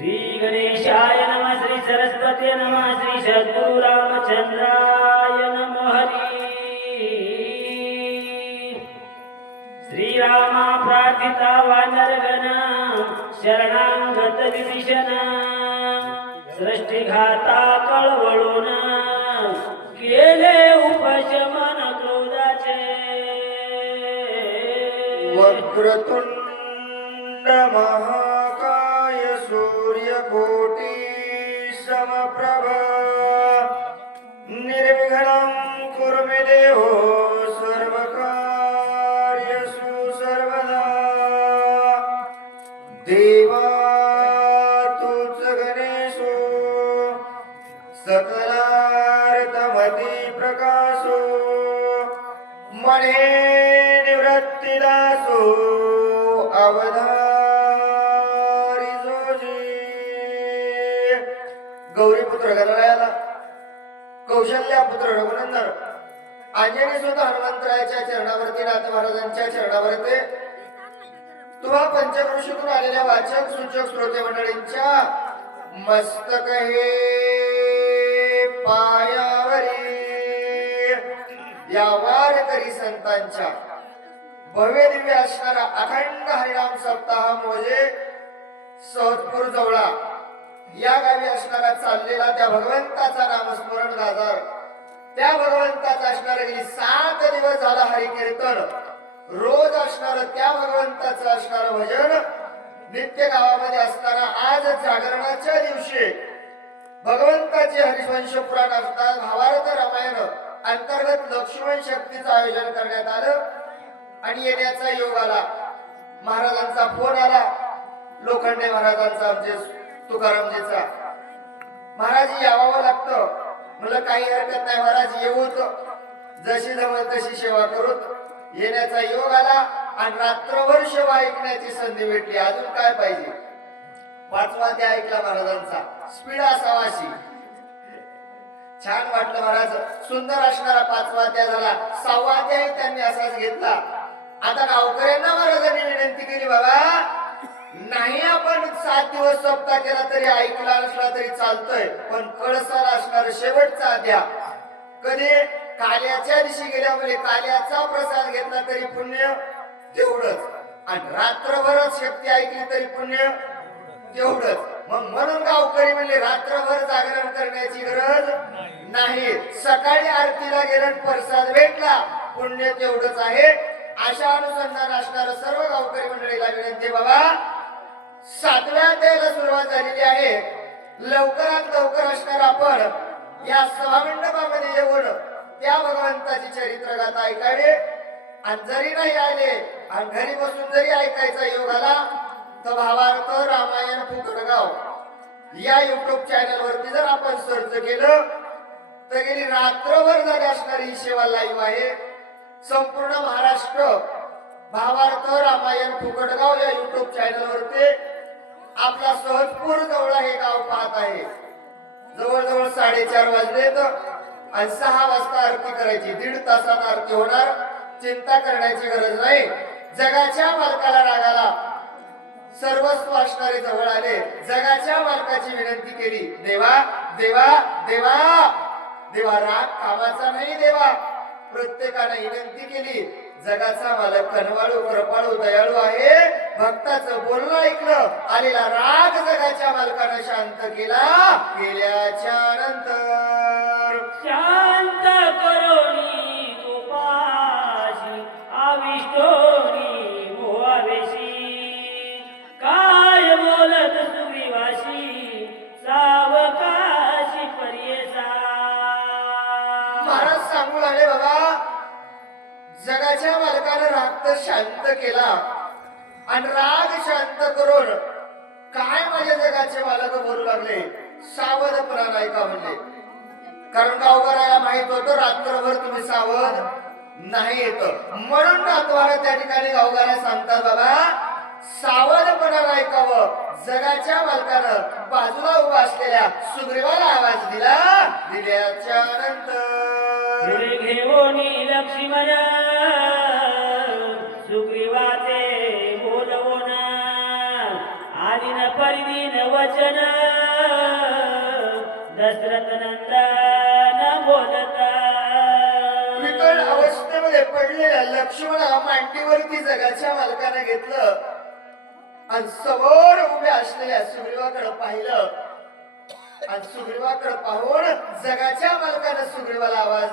श्री गणेशाय नमः, श्री सरस्वती नमः, श्री सद्गुरु रामचंद्राय नमः हरी। श्रीरामा प्रार्थिता वानरगण शरणागत विभीषण, सृष्टिघाता कळवळून केले उपशमन क्रोधाचे। वक्रतुंड महाकाय सूर्यकोटी समप्रभ, निर्विघ्नं कुरु मे देव सर्वकार्येषु सर्वदा। देवा तूच गणेशो सकलार्थमती प्रकाशो, मणे निवृत्तिदासो अवधारी जोजी। गौरीपुत्र गणरायाला कौशल्या पुत्र रघुनंदन अंजनी सुत हनुमंतरायाच्या चरणावरती, नाथ महाराजांच्या चरणावरती, तुम्हा पंचकृषीतून आलेल्या वाचक सूचक श्रोते मंडळींच्या मस्तक हे पायावरी या वारकरी संतांच्या भव्य दिव्य असणारा अखंड हरिनाम सप्ताह म्हणजे सहजपूर जवळा या गावी असणारा चाललेला त्या भगवंताचा नामस्मरण गाजार, त्या भगवंताचा असणारा गेली 7 दिवस झाला हरिकीर्तन, रोज असणार त्या भगवंताचं असणार भजन, नित्य गावामध्ये असताना आज जागरणाच्या दिवशी भगवंताचे हरिवंश पुराण असतात, भावार्थ रामायण अंतर्गत लक्ष्मण शक्तीचं आयोजन करण्यात आलं आणि येण्याचा योग आला। महाराजांचा फोन आला, लोखंडे महाराजांचा, आमचे तुकारामजीचा, महाराज यावं लागतं। मला काही हरकत नाही महाराज, येऊत, जशी जमल तशी सेवा करूत। येण्याचा योग आला आणि रात्रभर सेवा ऐकण्याची संधी भेटली। अजून काय पाहिजे? 5वा अध्याय ऐकला महाराजांचा, स्पीड असावा अशी, छान वाटलं महाराज। सुंदर असणारा 5वा अध्याय झाला। 6वा अध्याय त्यांनी असाच घेतला। आता गावकऱ्यांना महाराजांनी विनंती केली, बाबा नाही आपण 7 दिवस सप्ताह केला तरी, ऐकला असला तरी चालतोय, पण कळसाला असणार शेवटचा अध्याय कधी काल्याच्या दिवशी गेल्यामुळे काल्याचा प्रसाद घेतला तरी पुण्य तेवढंच, आणि रात्रभरच शक्ती ऐकली तरी पुण्य तेवढंच। मग म्हणून गावकरी म्हणले रात्रभर जागरण करण्याची गरज नाही, सकाळी आरतीला गेलं प्रसाद भेटला पुण्य तेवढंच आहे। अशा अनुसंधान असणारं सर्व गावकरी मंडळीला विनंती, बाबा 7व्या अध्यायाला सुरुवात झालेली आहे, लवकरात लवकर असणार आपण या सभामंडपामध्ये येऊन त्या भगवंताची चरित्रगाथा ऐकावी। आणि जरी नाही आले आणि घरी बसून जरी ऐकायचा योग आला तर भावार्थ रामायण फुकटगाव या युट्यूब चॅनल वरती जर आपण सर्च केलं तर गेली रात्रभर झाली असणारी ही सेवा लाईव्ह आहे। संपूर्ण महाराष्ट्र भावार्थ रामायण फुकटगाव या युट्यूब चॅनल वरती आपला सहजपूर जवळ हे गाव पाहत आहे। जवळजवळ 4:30 वाजलेत आणि 6 वाजता आरती करायची, 1.5 तासात आरती होणार, चिंता करण्याची गरज नाही। जगाच्या मालकाला रागाला सर्वस्व असणारे जवळ आले, जगाच्या मालकाची विनंती केली, देवा देवा देवा देवा, राग कामाचा नाही देवा। प्रत्येकाने विनंती केली, जगाचा मालक कनवाळू कृपाळू दयाळू आहे, भक्ताचं बोलणं ऐकलं, आलेला राग जगाच्या मालकाने शांत केला। गेल्याच्या नंतर शांत करोनी तुपाशी आविष्टोनी मोहावेशी, काय बोलत सुग्रीवाशी सावकाशी पर्येसा। महाराज सांगू लागले, बाबा जगाच्या मालकाने राग तर शांत केला आणि राग शांत करून काय माझ्या जगाचे मालक बोलू लागले, सावधपणा नाही का म्हणले। कारण गावकऱ्याला माहित होतं रात्रभर तुम्ही सावध नाही येत, म्हणून नातवाला त्या ठिकाणी गावकऱ्या सांगतात, बाबा सावधपणा ऐकावं। जगाच्या मालकानं बाजूला उभा असलेल्या सुग्रीवाला आवाज दिला, दिल्याच्या नंतर घेऊनी लक्ष्मण सुग्रीवाचे बोलवून आदिन परिदीन वचन दशरथ नंदन बोलता विकट अवस्थेमध्ये पडलेल्या लक्ष्मणाला मांडीवरती जगाच्या मालकाने घेतलं आणि समोर उभ्या असलेल्या सुग्रीवाकडे पाहिलं आणि सुग्रीवाकडे पाहून जगाच्या मालकाने सुग्रीवाला आवाज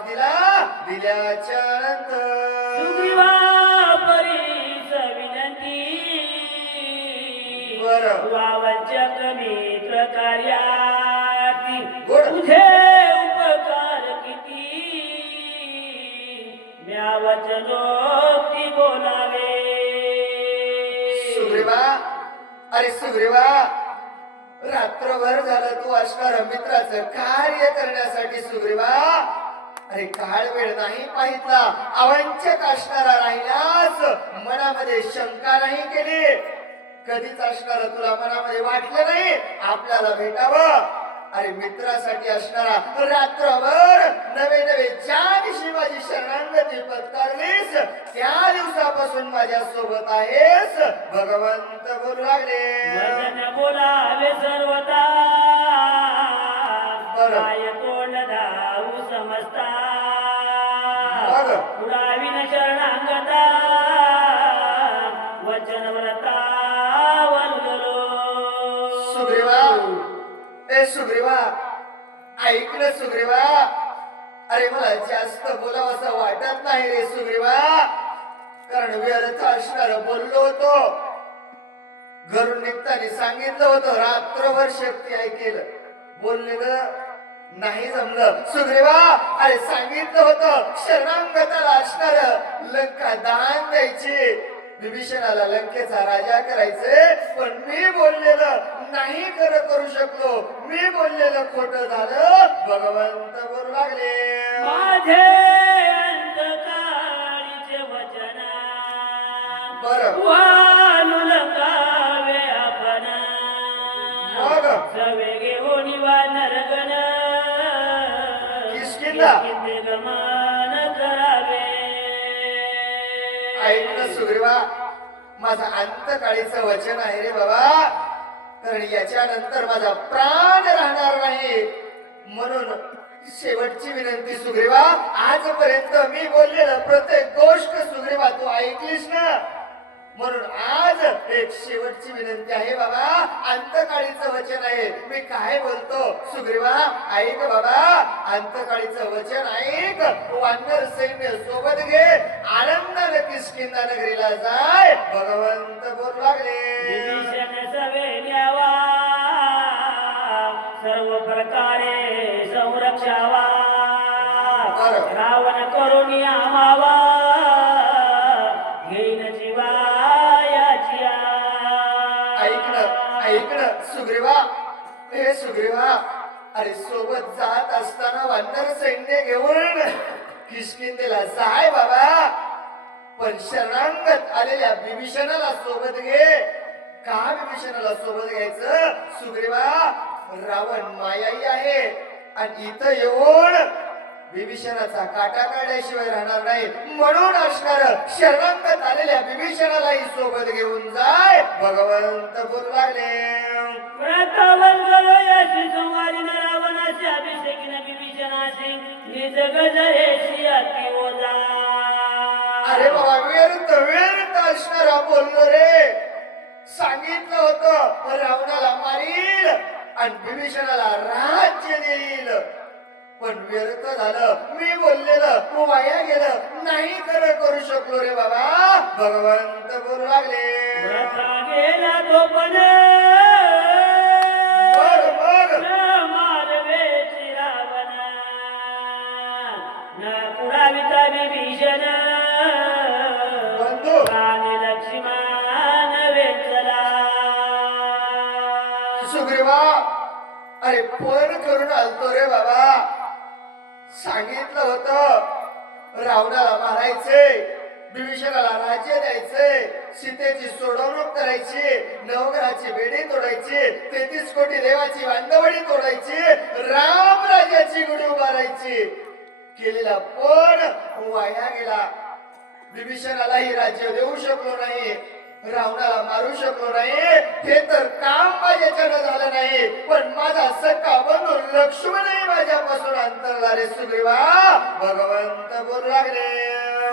दिल्याच्या नंतर सुग्रीवा परीस विनंती बरं. वावंचक मित्र कार्यार्थी बरं. तुझे उपकार किती म्या वचनोक्ती बोलावे सुग्रीवा अरे सुग्रीवा रात्रभर झालं तू असणार मित्राचं कार्य करण्यासाठी सुग्रीवा अरे काळ वेळ नाही पाहितला अवंचक असणारा राहिलास मनामध्ये शंका नाही केली कधीच असणार तुला मनामध्ये वाटलं नाही आपल्याला भेटावं अरे मित्रासाठी असणारा रात्रभर नवे नवे ज्या दिवशी माझी शरणागती पत्करलीस त्या दिवसापासून माझ्या सोबत आहेस भगवंत बोलू लागले वचन बोलावे सर्वता बरं. काय तोंड धावू समजता बरं. पुराविन शरणांगता वचन व्रता वल्गलो सुग्रीवा ए सुग्रीवा ऐक ना सुग्रीवा अरे मला जास्त बोलावं असं वाटत नाही रे सुग्रीवा कारण व्यर्थ असणार बोललो होतो घरून निघताना सांगितलं होतं रात्रभर शक्ती ऐकेल बोललेलं नाही जमलं सुग्रीवा अरे सांगितलं होतं शरणांगताला असणार लंका दान द्यायची विभीषणाला लंकेचा राजा करायचे पण मी बोललेलं नाही खरं करू शकलो मी बोललेलं खोटं झालं भगवंत बोलू लागले माझे अंतकाळीचे वचन बरं. वालू लंकावे आपण मग सवे घेऊन नरगण किष्किंधा. किष्किंधे गमन करावे ऐक ना सुग्रीवा माझं अंतकाळीचं वचन आहे रे बाबा कारण याच्यानंतर माझा प्राण राहणार नाही म्हणून शेवटची विनंती सुग्रीवा आजपर्यंत मी बोललेलं प्रत्येक गोष्ट सुग्रीवा तू ऐकलीस ना म्हणून आज एक शेवटची विनंती आहे बाबा अंतकाळीचं वचन आहे मी काय बोलतो सुग्रीवा ऐक बाबा अंतकाळीचं वचन ऐक वानर सैन्य सोबत घे आनंदाने किष्किंधा नगरीला जाय भगवंत बोलू लागले विभीषण सवे न्यावा सर्व प्रकारे संरक्षावा बरं. रावण करून आमावा घेईन जीवायाची ऐकणं सुग्रीवा हे सुग्रीवा अरे सोबत जात असताना वानर सैन्य घेऊन किष्किंधेला जाय बाबा पण शरणांगत आलेल्या विभीषणाला सोबत घे का विभीषणाला सोबत घ्यायचं सुग्रीवा रावण मायाई आहे आणि इथं येऊन विभीषणाचा काटा काढल्याशिवाय राहणार नाही म्हणून असणार शरणांगत आलेल्या विभीषणालाही सोबत घेऊन जाय भगवंत बोलू लागले व्रतवल्गलयाशी संवादिन रावणाशी अभिषेकीन विभीषणाशी निज गजरेशी अति ओजा अरे बाबा व्यर्थ असणारा बोललो रे सांगितलं होतं रावणाला मारील आणि विभीषणाला राज्य देईल पण व्यर्थ झालं मी बोललेलं वाया गेलं नाही खरं करू शकलो रे बाबा भगवंत बोलू लागले व्रता गेला तो पण मग मारवेची रावण न कुडाविता विभीषण बंधू प्राणी लक्ष्मण वेचला सुग्रीवा अरे फोन करून आलतो रे बाबा सांगितलं होतं रावणाला मारायचे विभीषणाला राज्य द्यायचे सीतेची सोडवणूक करायची नवग्रहाची बेडी तोडायची 33 कोटी देवाची बांधवडी तोडायची राम राज्याची गुढी उभारायची केलेला पण वाया गेला विभीषणालाही राज्य देऊ शकलो नाही रावणाला मारू शकलो नाही हे तर काम माझ्याच्यानं झालं नाही, पण माझा सख्खा बंधू लक्ष्मणही माझ्यापासून अंतरला रे सुग्रीवा. भगवंत बोलू लागले,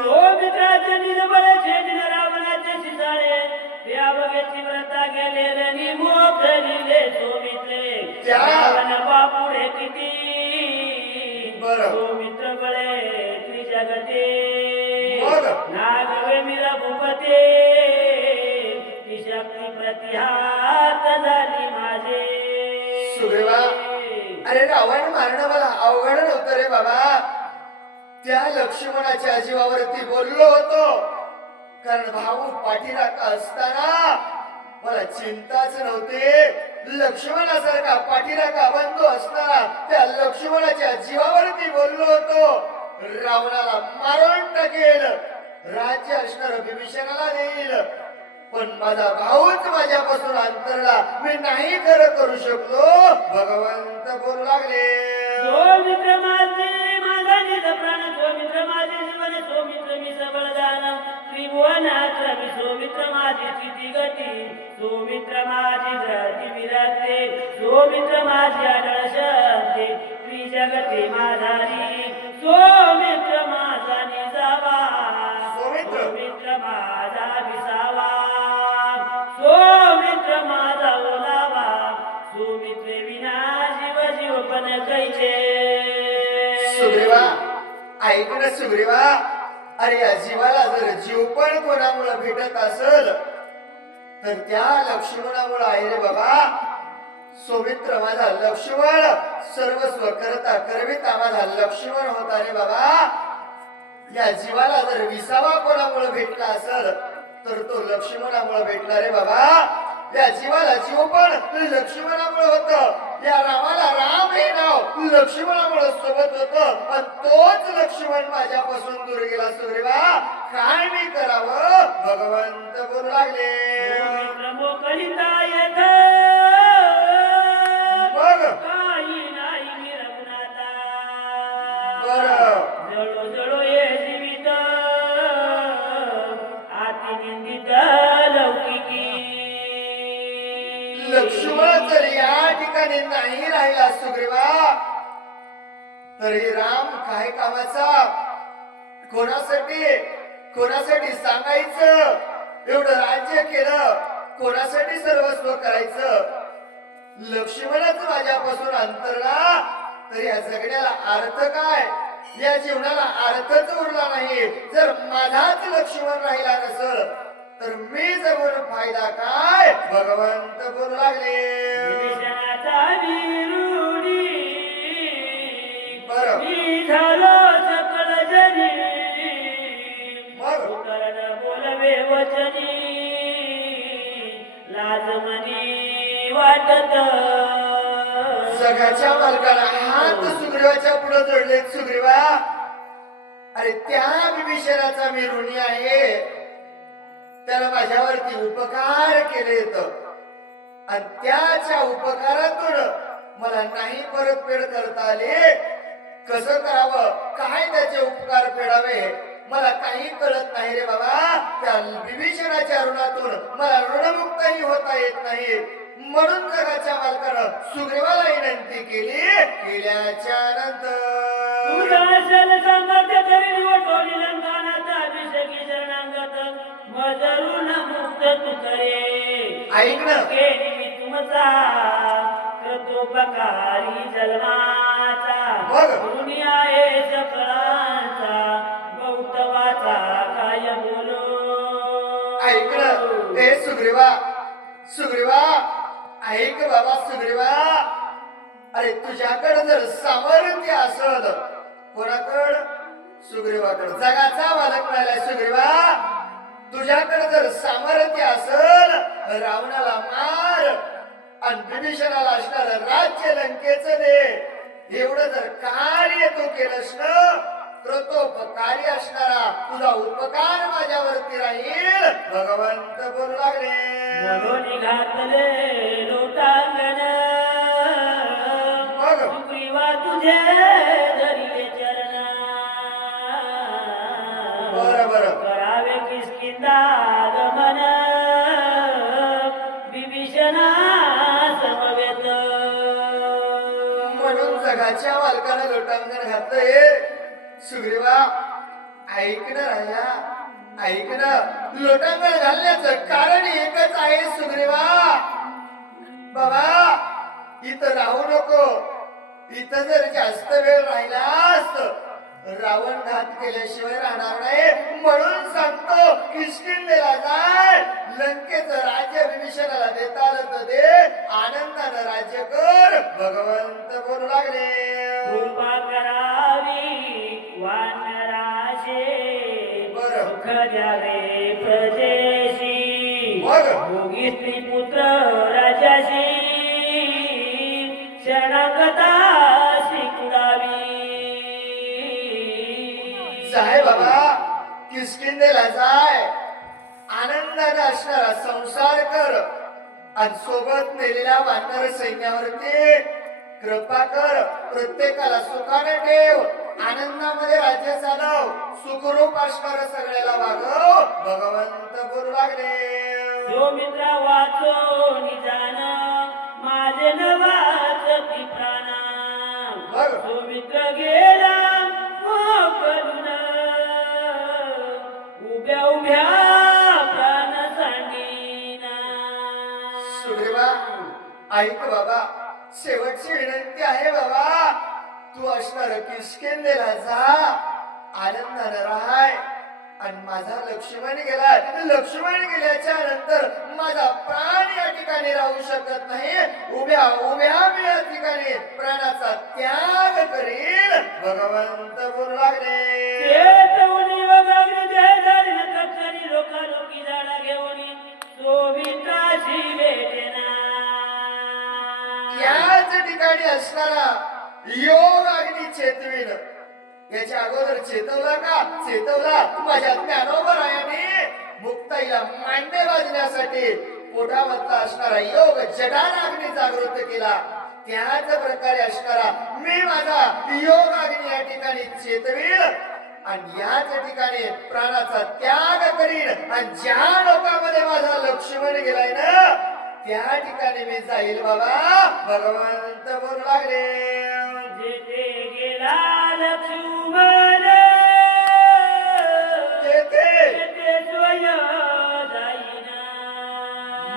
सौमित्राचे निजबळ छेदिल रावणाचे शिसाळे, त्या बघेची व्रता गेले रणी मोखनिले सौमित्रे. रावण बापुडे किती बरं. सौमित्र बळे त्रिजगते. मग? नागवे मिर भूपते, ती शक्ती प्रतिहात झाली माझे. सुग्रीवा, अरे रावण मारणं मला अवघड नव्हतं रे बाबा. त्या लक्ष्मणाच्या जीवावरती बोललो होतो, कारण भाऊ पाठीराखा असताना मला चिंताच नव्हती. लक्ष्मणासारखा पाठीराखा बंधू असताना त्या लक्ष्मणाच्या जीवावरती बोललो होतो. रावणाला मारून टाकेल, राज्य असणार विभीषणाला देईल, पण माझा भाऊच माझ्यापासून अंतरला, मी नाही खरं करू शकलो. भगवंत बोलू लागले, सौमित्र माझे माझा निज प्राण, सौमित्र माझे जीवन, सौमित्र मी सबळदान, त्रिभुवनाक्रमी सौमित्र माझी स्थिती गती, सौमित्र माझी धरती विराजते, सौमित्र माझी आढळ शक्ती, त्रिजगती माझारी, सौमित्र माझा निजावा, सौमित्र माझा विसावा, सौमित्र माझा ओलावा, सौमित्रे विना जीव जीवपण कैचे. सुग्रीवा, ऐक ना सुग्रीवा, अरे या जीवाला जर जीव पण कोणामुळे भेटत असल तर त्या लक्ष्मणामुळे आहे रे बाबा. सौमित्र माझा लक्ष्मण, सर्वस्व करता करविता माझा लक्ष्मण होता रे बाबा. या जीवाला जर विसावा कोणामुळे भेटला असल तर तो लक्ष्मणामुळे भेटला रे बाबा. या जीवाला जीव पण लक्ष्मणामुळे होत, या रामाला राम हे नाव लक्ष्मणामुळे सोबत होत, पण तोच लक्ष्मण माझ्यापासून दूर गेला. सुग्रीवा, काय मी करावं. भगवंत बोलू लागले, सौमित्र मोकळीता येत, बघ काही नाही मी रघुनाथा. बरं. जळो जळो ये जीवित, आती निंदित लौकिकी. लक्ष्मण जर या ठिकाणी नाही राहिला सुग्रीवा, तरी राम काय कामाचा. कोणासाठी कोणासाठी सांगायचं, एवढं राज्य केलं, कोणासाठी सर्वस्व करायचं. लक्ष्मणच माझ्यापासून अंतरला तर या जगण्याला अर्थ काय, या जीवनाला अर्थच उरला नाही. जर माझाच लक्ष्मण राहिला नसल तर मी जगून फायदा काय. भगवंत बोलू लागले, विभीषणाचा विरुडी, बरं. मी झालो सकळ जनी, मग उतरण बोलवे वचनी, लाज मनी वाटत. जगाच्या मालकाला हात सुग्रीवाच्या पुढे जोडले. सुग्रीवा, अरे त्या विभीषणाचा मी ऋणी आहे, त्याला माझ्यावरती उपकार केलेत आणि त्याच्या उपकारातून मला नाही परतफेड करता आले. कसं करावं, काय त्याचे उपकार फेडावे मला काही कळत नाही रे बाबा. त्या विभीषणाच्या ऋणातून मला ऋणमुक्तही होता येत नाही. म्हणून जगाच्या मालकानं सुग्रीवाला विनंती केली. केल्याच्या नंतर उदासन संगत तरी वटोली लंकानात, अभिषेकी शरणांगत मजरून मुक्त तू करे. ऐक ना. केली मी तुमचा कृतोपकारी जन्माचा, बघ. ऋणी आहे सकळांचा, गौतवाचा काय बोलो. ऐक ना. ए सुग्रीवा, सुग्रीवा, ऐक बाबा सुग्रीवा, अरे तुझ्याकडे जर सामर्थ्य असलं, कोणाकडं, सुग्रीवाकडे, जगाचा मालक म्हणाला सुग्रीवा, तुझ्याकडे जर सामर्थ्य असल रावणाला मार आणि विभीषणाला असणार राज्य लंकेचं दे. एवढं जर कार्य तू केलंस ना तर तो उपकारी असणारा तुझा उपकार माझ्यावरती राहील. भगवंत बोलू लागले, म्हणून घातले लोटांगण, मग सुग्रीवा तुझे धरिले चरण. बरं बरं करावे किसकिंदा गमन, म्हणून जगाच्या मालकानं लोटांगण घातलंय. सुग्रीवा ऐक ना राजा, ऐक ना. लोटांगण घालण्याचं कारण एकच आहे सुग्रीवा. बाबा इथं राहू नको. इथं जर जास्त वेळ राहिलास रावण घात केल्याशिवाय राहणार नाही. म्हणून सांगतो किष्किंधेला जाय. लंकेचं राज्य विभीषणाला देता आलं तर दे. आनंदानं राज्य कर. भगवंत बोलू लागले. कृपा करावी वानराशे बरं. सुख द्यावे प्रजेशी मग? भोगी स्त्री पुत्र राजाशी शरणागता शिकुडावी. जाय बाबा किष्किंधेला जाय. आनंदाने असणारा संसार कर आणि सोबत नेलेल्या वानर सैन्यावरती कृपा कर. प्रत्येकाला सुखाने ठेव. आनंदामध्ये राज्य चालव. सुखरूप असणार सगळ्याला वागव. भगवंत बोलू लागले. जो मित्रा वाचो निजान माझे न वाचती प्राण. बघ. जो मित्र गेला मोकलून उभ्या उभ्या प्राण सांडीना. सुग्रीवा ऐक बाबा, शेवटची विनंती आहे बाबा. तू असणार किष्किंधेला जा. आनंदाने राहाय. आणि माझा लक्ष्मण गेला. लक्ष्मण गेल्याच्या नंतर माझा प्राण या ठिकाणी राहू शकत नाही. उभ्या उभ्या मी या ठिकाणी प्राणाचा त्याग करील. भगवंत बोलू लागले. चेतवणी वगैरे देदारी नकरी लोकालोकी जाळा घेऊन सोमित्राशी भेटेना. याच ठिकाणी असणारा योग अग्नी चेतवीन. याच्या अगोदर चेतवला का? चेतवला. माझ्या ज्ञानोबरायाने मुक्ताईला मांडे वाजण्यासाठी पोटामधला असणारा योग जठार अग्नी जागृत केला. त्याच प्रकारे असणारा मी माझा योग अग्नी या ठिकाणी चेतवील आणि याच ठिकाणी प्राणाचा त्याग करीन. आणि ज्या लोकांमध्ये माझा लक्ष्मण गेलाय ना त्या ठिकाणी मी जाईल बाबा. भगवंत बोलू लागले. जेथे गेला लक्ष्मण तेथे स्वयं जाईना.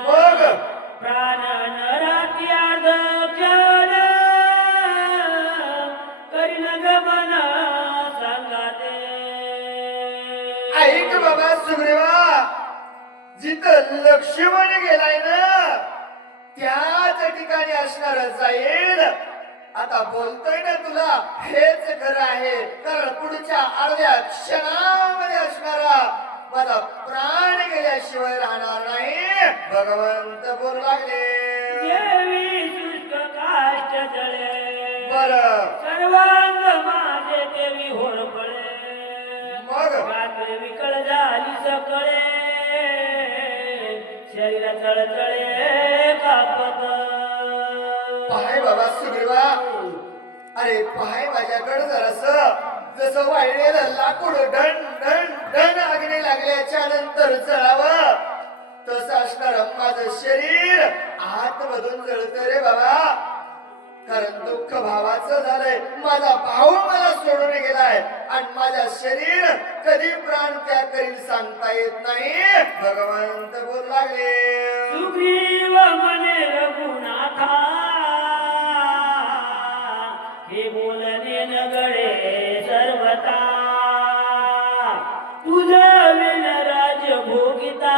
मग प्राण नराती अर्धक्षण करीन गमन सांगाते. ऐक बाबा सुग्रीवा, जिथं लक्ष्मण गेलाय ना त्याच ठिकाणी असणार जाईल. आता बोलतोय ना तुला हेच खरं आहे. कारण पुढच्या अर्ध्या क्षणामध्ये असणारा माझा प्राण गेल्याशिवाय राहणार नाही. भगवंत बोलू लागले. देवी शुष्क काष्ट जळे बरं. सर्वांग माझे देवी होरपळे. मग रात्र विकळ झाली सकळे शरीर चळचळे कापत. पाहाय बाबा सुग्रीवा, अरे पाहाय माझ्याकडे जरासं. जसं वाळलेलं लाकूड ढण ढण ढण अग्नी लागल्याच्या नंतर जळावं तसं असणार माझं शरीर आतमधून जळत रे बाबा. कारण दुःख भावाचं झालंय. माझा भाऊ मला सोडून गेलाय आणि माझा शरीर कधी प्राण त्याग करील सांगता येत नाही. भगवंत बोलू लागले. सुग्रीव म्हणे रघुनाथा हे बोलणे नगळे सर्वता. तुझं विन राज भोगिता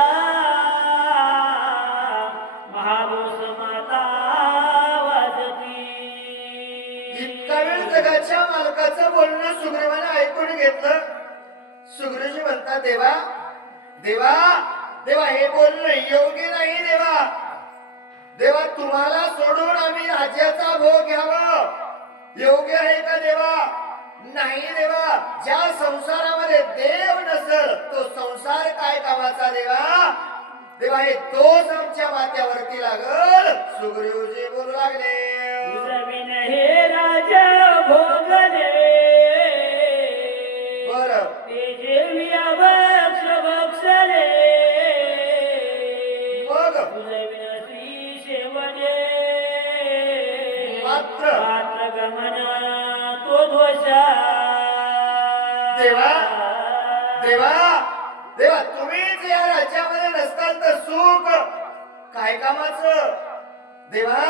महारोष माता वाजती. इतका वेळ जगाच्या मालकाचं बोलणं सुग्रीवाने ऐकून घेतलं. सुग्रीवजी म्हणतात देवा देवा देवा हे बोलणं योग्य नाही. देवा देवा तुम्हाला सोडून आम्ही राज्याचा भोग घ्यावा योग्य आहे का देवा? नाही देवा. ज्या संसारामध्ये देव नसेल तो संसार काय कामाचा देवा? देवा हे दोष आमच्या माथ्यावरती लागल. सुग्रीवजी बोलू लागले. तुझं विन हे राज भोगले बर ते जेवी अवक्ष बक्षले. मग तुझं विन श्री शेवले मात्र मात्र म्हणा तो दोषा देवा देवा देवा तुम्हीच या राज्यामध्ये नसताल तर सुख काय कामाचं देवा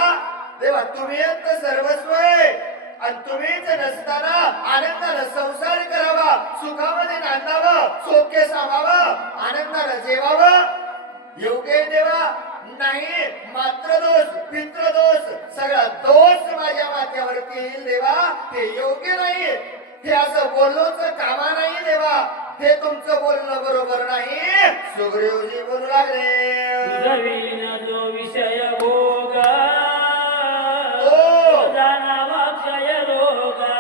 देवा तुम्ही तर सर्वस्व आहे आणि तुम्हीच नसताना आनंदानं संसार करावा सुखामध्ये नांदावं सौख्य सामावं आनंदानं जेवावं योग्य आहे देवा नाही मात्र दोष पित्र दोष सगळा दोष माझ्या माथ्यावरती येईल देवा ते योग्य नाही हे असं बोललोच कामा नाही देवा हे तुमचं बोलणं बरोबर नाही सुग्रीवजी बोलू लागले तुझविन जो विषय भोगा हो. जाणावा क्षय रोगा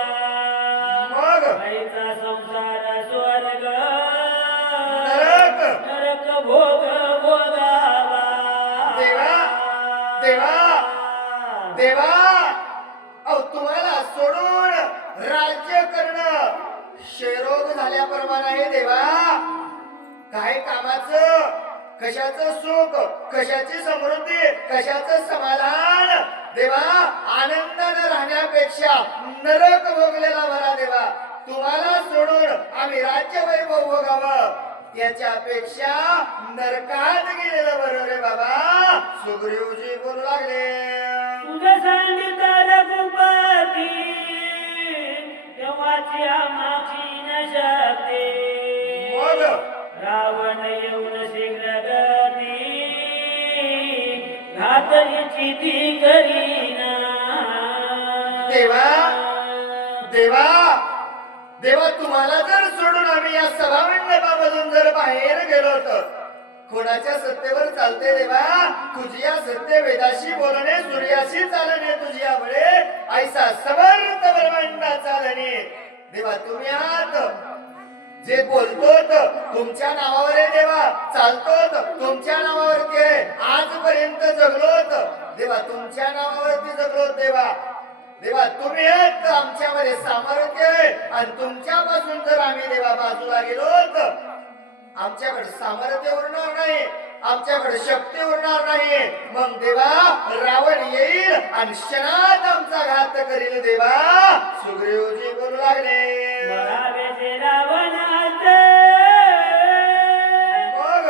मग बाईचा संसार स्वर्ग नरक नरक भोग भोगावा देवा देवा देवा अहो तुम्हाला सोडून राज्य करणं शेरोग झाल्याप्रमाणे आहे देवा काय कामाचं कशाचं सुख कशाची समृद्धी कशाचं समाधान देवा आनंदानं राहण्यापेक्षा नरक भोगलेला बरा देवा तुम्हाला सोडून आम्ही राज्य वैभव भोगावं त्याच्यापेक्षा नरकात गेलेलं बरं रे बाबा सुग्रीवजी बोलू लागले तुझं सांगितलं रघुपती तेव्हाची आमाची न शकते मग रावण येऊन शीघ्र गती घातलीची ती करीना देवा देवा देवा तुम्हाला जर सोडून आम्ही या सभामंडपामधून जर बाहेर गेलो तर कोणाच्या सत्तेवर चालते देवा तुझी या सत्य वेदाशी बोलणे सूर्याशी चालणे तुझी आवडे ऐसा समर्थ ब्रह्मांडा चालणे देवा तुम्ही आहात जे बोलतोत तुमच्या नावावर आहे देवा चालतोत तुमच्या नावावरती आहे आजपर्यंत जगलोत देवा तुमच्या नावावरती जगलोत देवा देवा तुम्ही आहेत आमच्यामध्ये सामर्थ्य आहे आणि तुमच्यापासून जर आम्ही देवा बाजूला गेलोत आमच्याकडे सामर्थ्य उरणार नाही आमच्याकडे शक्ती उरणार नाही मग देवा रावण येईल आणि क्षणात आमचा घात करील देवा सुग्रीवजी बोलू लागले मरावे जे रावणाचे मग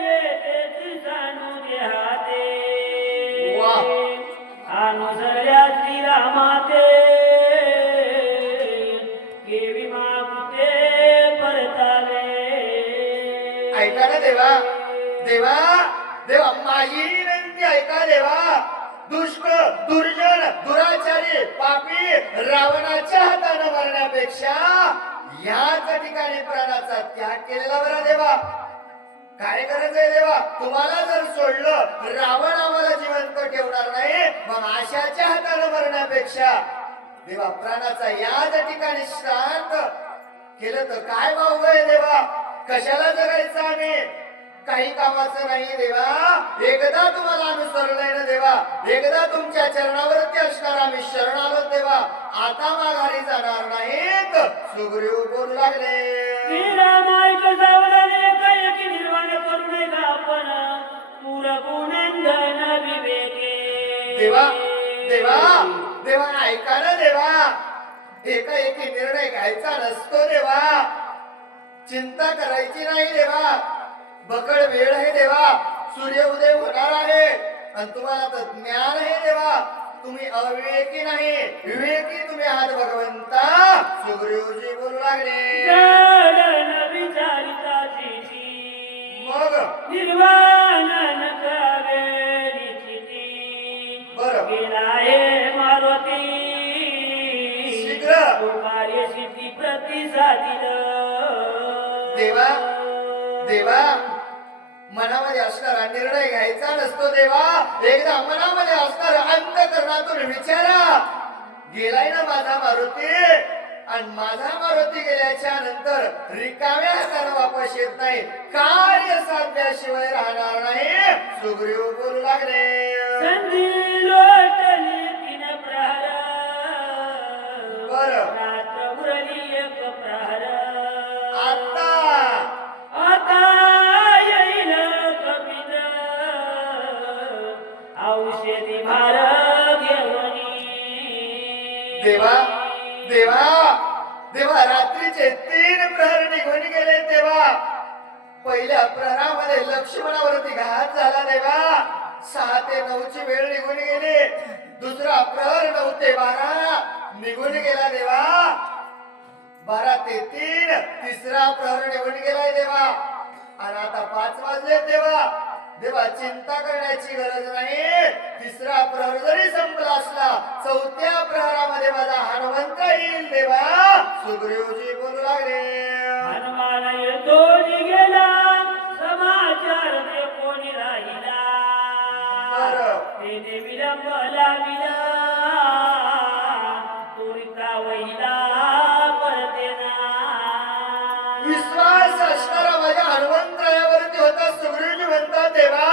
येतेची जाणू देहाते वाह. अनुसरल्या श्रीरामाते केवी मागुते परताले ऐका ना देवा देवा देवा माझी विनंती ऐका देवा दुष्ट दुर्जन दुराचारी पापी रावणाच्या हाताने मरण्यापेक्षा याच ठिकाणी प्राणाचा त्याग केलेला बरा देवा काय गरज आहे देवा तुम्हाला जर सोडलं रावण आम्हाला जिवंत ठेवणार नाही मग आशाच्या हाताने मरण्यापेक्षा देवा प्राणाचा याच ठिकाणी शांत केलं तर काय भाव आहे देवा कशाला जगायचं आम्ही काही कामाचं नाही देवा एकदा तुम्हाला अनुसरलंय ना देवा एकदा तुमच्या चरणावरती असणार आम्ही शरण आलो देवा आता माघारी जाणार नाहीत सुग्रीव बोलू लागले श्रीरामायक सावधान एकाएकी निर्वाण करू नये का आपण पुरपुनंदन विवेके देवा देवा देवा ऐका ना देवा एकाएकी निर्णय घ्यायचा नसतो देवा चिंता करायची नाही देवा बकड वेळ आहे देवा सूर्य उदय होणार आहे आणि तुम्हाला तर ज्ञान आहे देवा तुम्ही अविवेकी नाही विवेकी तुम्ही आहात भगवंता सुग्रीवजी बोलू लागले जडन विचारिताची मग निर्वाण नकावेरीची बरं गेलाय मारुती शीघ्र कार्यसिद्धी प्रतिसादिल देवा देवा मनामध्ये असणारा निर्णय घ्यायचा नसतो देवा एकदा मनामध्ये असणारा अंतःकरणातून विचारा गेलाय ना माझा मारुती आणि माझा मारुती गेल्याच्या नंतर रिकाम्या हाताने वापस येत नाही कार्य साधल्याशिवाय राहणार नाही सुग्रीव बोलू लागले संधी लोटली तीन प्रहर बरं रात्र उरली एक प्रहर आता आता येईल कपिल औषधी भार घेऊनी देवा देवा देवा रात्रीचे 3 प्रहर निघून गेले देवा. पहिल्या प्रहरामध्ये लक्ष्मणावरती घात झाला देवा. 6 ते 9 ची वेळ निघून गेली. दुसरा प्रहर 9 ते 12 निघून गेला देवा. 12 ते 3 तिसरा प्रहर निघून गेलाय देवा. आणि आता 5 वाजले देवा. देवा चिंता करण्याची गरज नाही. तिसरा प्रहर जरी संपला असला, 4थ्या प्रहरामध्ये माझा हनुमंत येईल देवा. सुग्रीवजी बोलू लागले, हनुमान येतो निघेला, समाचार ते कोणी राहिला. तेने विलंब लाविला, तुरिता वहिला परतेना. विश्वास असणारा माझ्या हनुमंतरायावरती होता. सुग्रीवजी म्हणतात देवा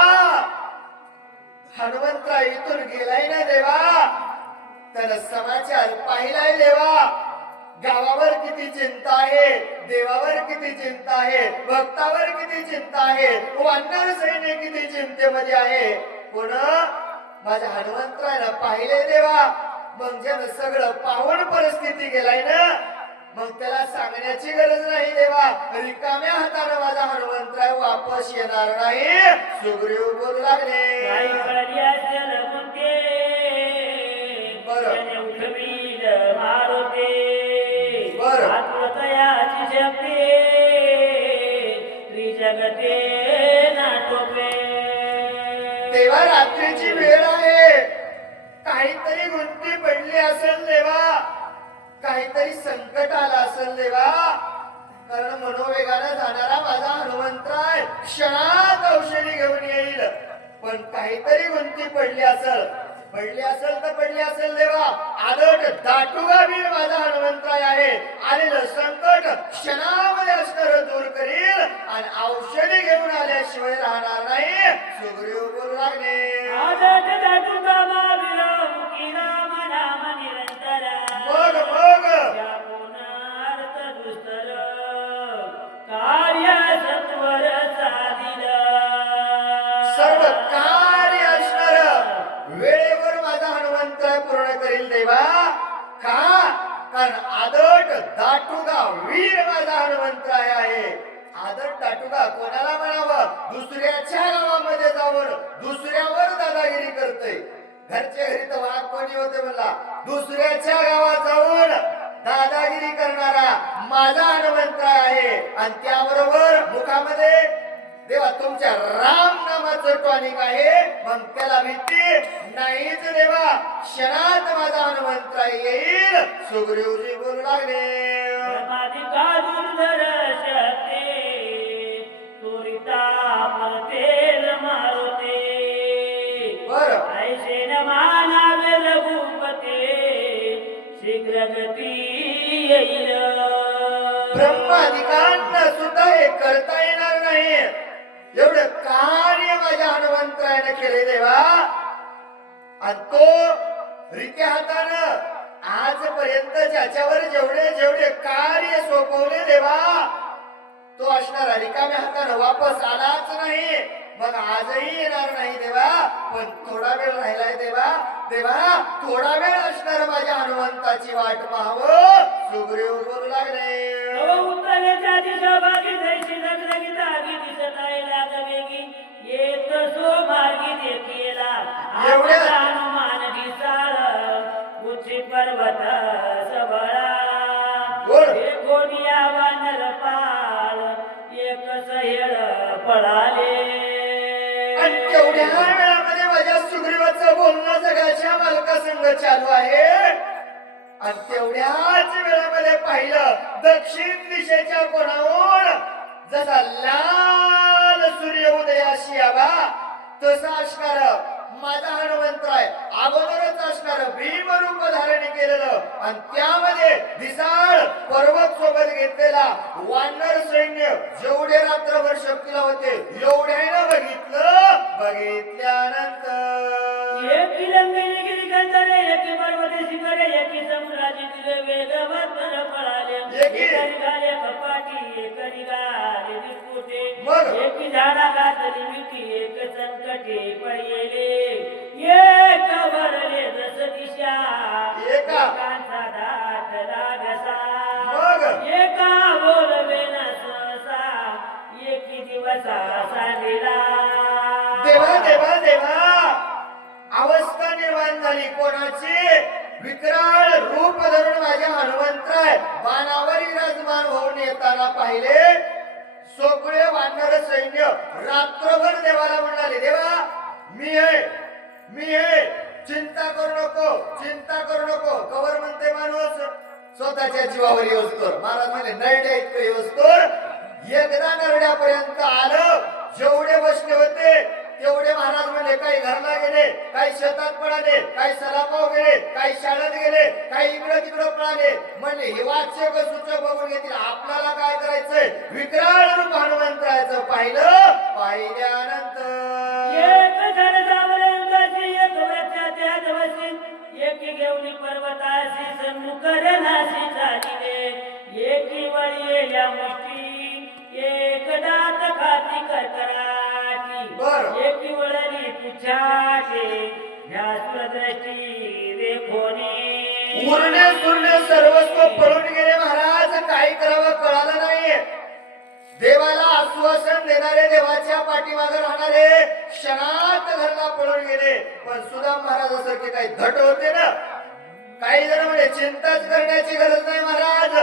हनुमंतराय इथून गेलाय ना देवा. त्याला समाचार पाहिलाय देवा. गावावर किती चिंता आहे, देवावर किती चिंता आहे, भक्तावर किती चिंता आहे, वानर सैन्य किती चिंतेमध्ये आहे. कोण माझ्या हनुमंतरायला पाहिले देवा. मग ज्यानं सगळं पाहून परिस्थिती गेलाय ना, मग त्याला सांगण्याची गरज नाही देवा. रिकाम्या हाताने माझा हनुमंतराय वापस येणार नाही. सुग्रीव बोलू लागले, काही कळली असेल म्हणते, बरं. त्याने उठवील मारुते. बरं. आत्मतयाची शक्ती त्रिजगते नाटोपे. देवा रात्रीची वेळ आहे. काहीतरी गुंती पडली असेल देवा. काहीतरी संकट आलं असेल देवा. कारण मनोवेगाने जाणारा माझा हनुमंतराय क्षणात औषधी घेऊन येईल. पण काहीतरी गुंती पडली असेल तर पडली असेल देवा. आदट दाटुगा वीर माझा हनुमंतराय आहे. आलेलं संकट क्षणामध्ये असणार दूर करील आणि औषधी घेऊन आल्याशिवाय राहणार नाही. सुग्रीव बोलू लागले, आदट दाटुगा महावीर मुखी राम नाम निरंतर. मग या पुनर्थ दुस्तर कार्य सत्वर साधिल. सर्व कार्य असणार वेळेवर माझा हनुमंतराय पूर्ण करील देवा. का? कारण आदट दाटुगा वीर माझा हनुमंतराय आहे. आदट दाटुगा कोणाला म्हणावं? दुसऱ्याच्या गावामध्ये जाऊन दुसऱ्यावर दादागिरी करतोय. घरच्या घरी तर वाघ कोणी होते म्हणला. दुसऱ्याच्या गावात जाऊन दादागिरी करणारा माझा हनुमंतराय आहे. आणि त्याबरोबर मुखामध्ये देवा तुमच्या राम नामाचं टॉनिक आहे. मग त्याला भीती नाहीच देवा. क्षणात माझा हनुमंतराय येईल. सुग्रीवजी बोलू लागले, ब्रह्मादिका दुर्धर शक्ती तुरिता परतेल मारुते. बरं. ऐसे न मानावे रघुपते, शीघ्र गती येईल. ब्रह्मादिकांना सुद्धा हे करता येणार नाही. एवढं कार्य माझ्या हनुमंतरायाने केले देवा. आणि तो रित्या हातानं आजपर्यंत ज्याच्यावर जेवढे जेवढे कार्य सोपवले देवा, तो असणारा रिकाम्या हातानं वापस आलाच नाही. मग आजही येणार नाही देवा. पण थोडा वेळ राहिलाय देवा. देवा थोडा वेळ असणार माझ्या हनुमंताची वाट पाहावं. सुग्रीव बोलू लागले, उत्तरेच्या दिशा भागी जैशी लग्न तागी दिसत आहे लागवेगी. येत सो मार्गी देखीला एवढ्या? हनुमान दिसाळ उच्ची पर्वत सबळा. बोल. हे कोणिया वानर पाळ एक सहेळ पळाले. आणि तेवढ्या वेळामध्ये माझ्या सुग्रीवाचं बोलणं जगाच्या मालकासंग चालू आहे. आणि तेवढ्याच वेळामध्ये पाहिलं दक्षिण दिशेच्या कोणावर जसा लाल सूर्य उदयाशी यावा तसा असणार माझा हनुमंतराय अगोदरच असणार भीम रूप धारण केलेलं. आणि त्यामध्ये दिसाळ पर्वत सोबत घेतलेला वानर सैन्य जेवढे रात्रभर शक्तीला होते एवढ्यानं बघितल्यानंतर एकी लंगेने गिरी कंदरे, एकी पर्वते शिखरे, एकी समुद्राची तीरे वेगवत बल पळाले. एकी गाले कपाटी, एक निघाले दिसपुटे. मग? एकी झाडा घातली मिठी, एक संकटे पडलेले. एक भरले जस दिशा, एका एकांचा एका बोलवेना सहसा एकी दिवसा सांगिला देवा देवा देवा अवस्था निर्माण झाली कोणाची विकराळ रूप धरून माझ्या हनुमंतराय बाणावर विराजमान होऊन येताना पाहिले सगळे वानर सैन्य रात्रभर देवाला म्हणाले देवा मी आहे चिंता करू नको चिंता करू नको कवर म्हणते माणूस स्वतःच्या जीवावर येऊस्तोर महाराज म्हणे नरड्या इतकं येऊस्तोर एकदा नरड्यापर्यंत आलं जेवढे बसले होते तेवढे महाराज म्हणले काही घरला गेले काही शेतात पळाले काही सलापाव गेले काही शाळेत गेले काही इकडं तिकडं पळाले म्हणले हे वाच्य सूचक बघून घेतील आपल्याला काय करायचंय विकराळ रूप हनुमंतरायचं पाहिल्यानंतर एक जण जावळंगाची एक व्रत्या त्या दिवशी एकी घेऊनी पर्वताशी सन्मुखरणाशी चालिले एकी वळी येल्या मुष्टी एक दात खाती करकराटी बरं. एकी वळली पुछाटे ह्या सुरदृष्टी देखोनी उरणे सुरणे सर्वस्व पळून गेले महाराज काय करावं कळालं नाही देवाला आश्वासन देणारे देवाच्या पाठीमागे राहणारे क्षणात घरला पळून गेले पण सुद्धा महाराजासारखे काही धट होते ना काही जण म्हणजे चिंताच करण्याची गरज नाही महाराज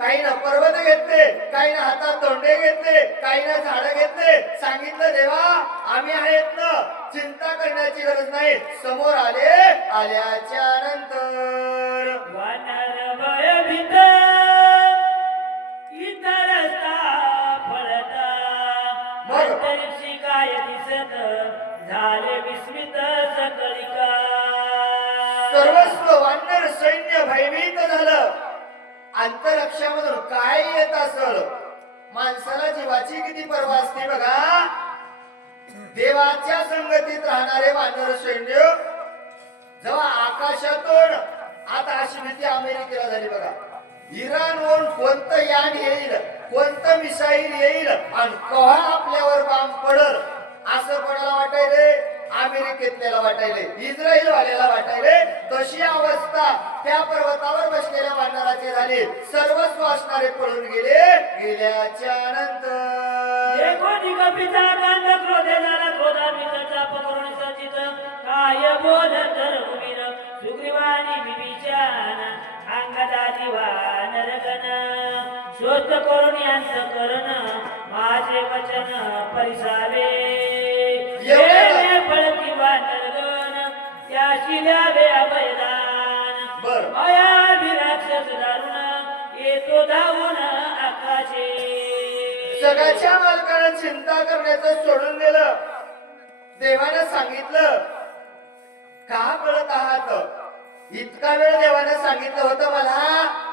काही ना पर्वत घेतले काही ना हातात तोंडे घेतले काही ना झाडं घेतले सांगितलं देवा आम्ही आहेत ना चिंता करण्याची गरज नाही समोर आल्याच्या नंतर वानर भयभीत इतरस्ता फळता बरं. अंतरिक्षी काय दिसत झाले विस्मित सकलिका सर्वस्व वानर सैन्य भयभीत झालं अंतरक्षामधून काय येत असल माणसाला जीवाची किती पर्वा असते बघा देवाच्या संगतीत राहणारे वानर सैन्य जेव्हा आकाशातून आता अशी भीती अमेरिकेला झाली बघा इराणवरून कोणतं यान येईल कोणतं मिसाईल येईल आणि केव्हा आपल्यावर बांब पडल असं कोणाला वाटायले अमेरिकेतल्याला वाटायले इस्रायल वाल्याला कोणाला वाटायले तशी अवस्था त्या पर्वतावर बसलेल्या वानराची झाली सर्वस्व असणारे पळून गेल्याच्या नंतर एकोणी कपिता कांद क्रोधे झाला क्रोधान्विताचा पकरून सचित काय बोल तर उमीर सुग्रीवाणी बिबीचान अंगदादी वानरगण शोध करून यांत करण माझे वचन परिसावे ये पळती वानरगण त्याशी द्यावे अभयदान बर मायाभिराक्षस दारुण येतो धावून आकाशे जगाच्या मालकानं चिंता करण्याचं सोडून दिलं देवानं सांगितलं का पळत आहात इतका वेळ देवानं सांगितलं होतं मला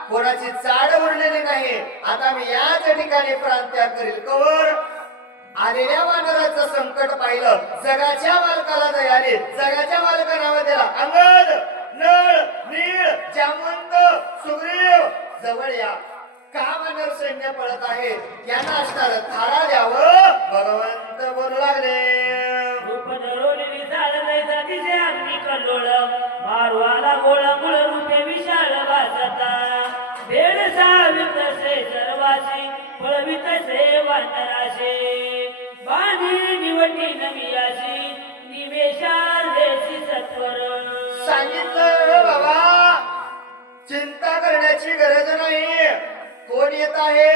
कोणाची चाड उरलेली नाही आता मी याच ठिकाणी प्रांत्याग करील कवर आलेल्या वानराचं संकट पाहिलं जगाच्या मालकाला दयाली जगाच्या मालकानावर दिला अंगद नळ नीळ जामवंत सुग्रीव जवळ या का वानर सैन्य पळत आहे यांना असणार थारा द्यावं भगवंत बोलू लागले रूप धरवलेली झाड जायचा तिचे अग्नी कल्लोळ मारवाला गोळा मुळ रूपे विशाल भासता भेड सावित से सर्वाशी फळवित से वानराशे बाणी निवटी नवियाशी निवेशाल देशी सत्वर सांगितलं बाबा चिंता करण्याची गरज नाही कोण येत आहे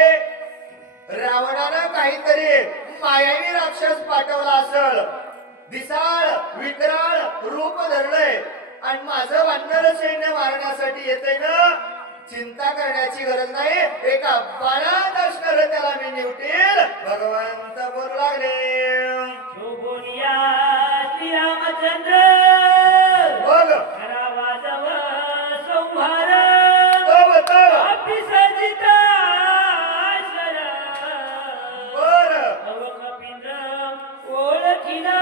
रावणानं काहीतरी मायावी राक्षस पाठवला असल विशाळ विकराळ रूप धरलंय आणि माझं वानर सैन्य मारण्यासाठी येते ना चिंता करण्याची गरज नाही एका बाणात असणार त्याला मी निवटील भगवंत बोलू लागले शोभोनिया श्रीरामचंद्र बघ खरा वाजव संहार तब तब आपली सजिता बर नव कपिंद्र ओळखीला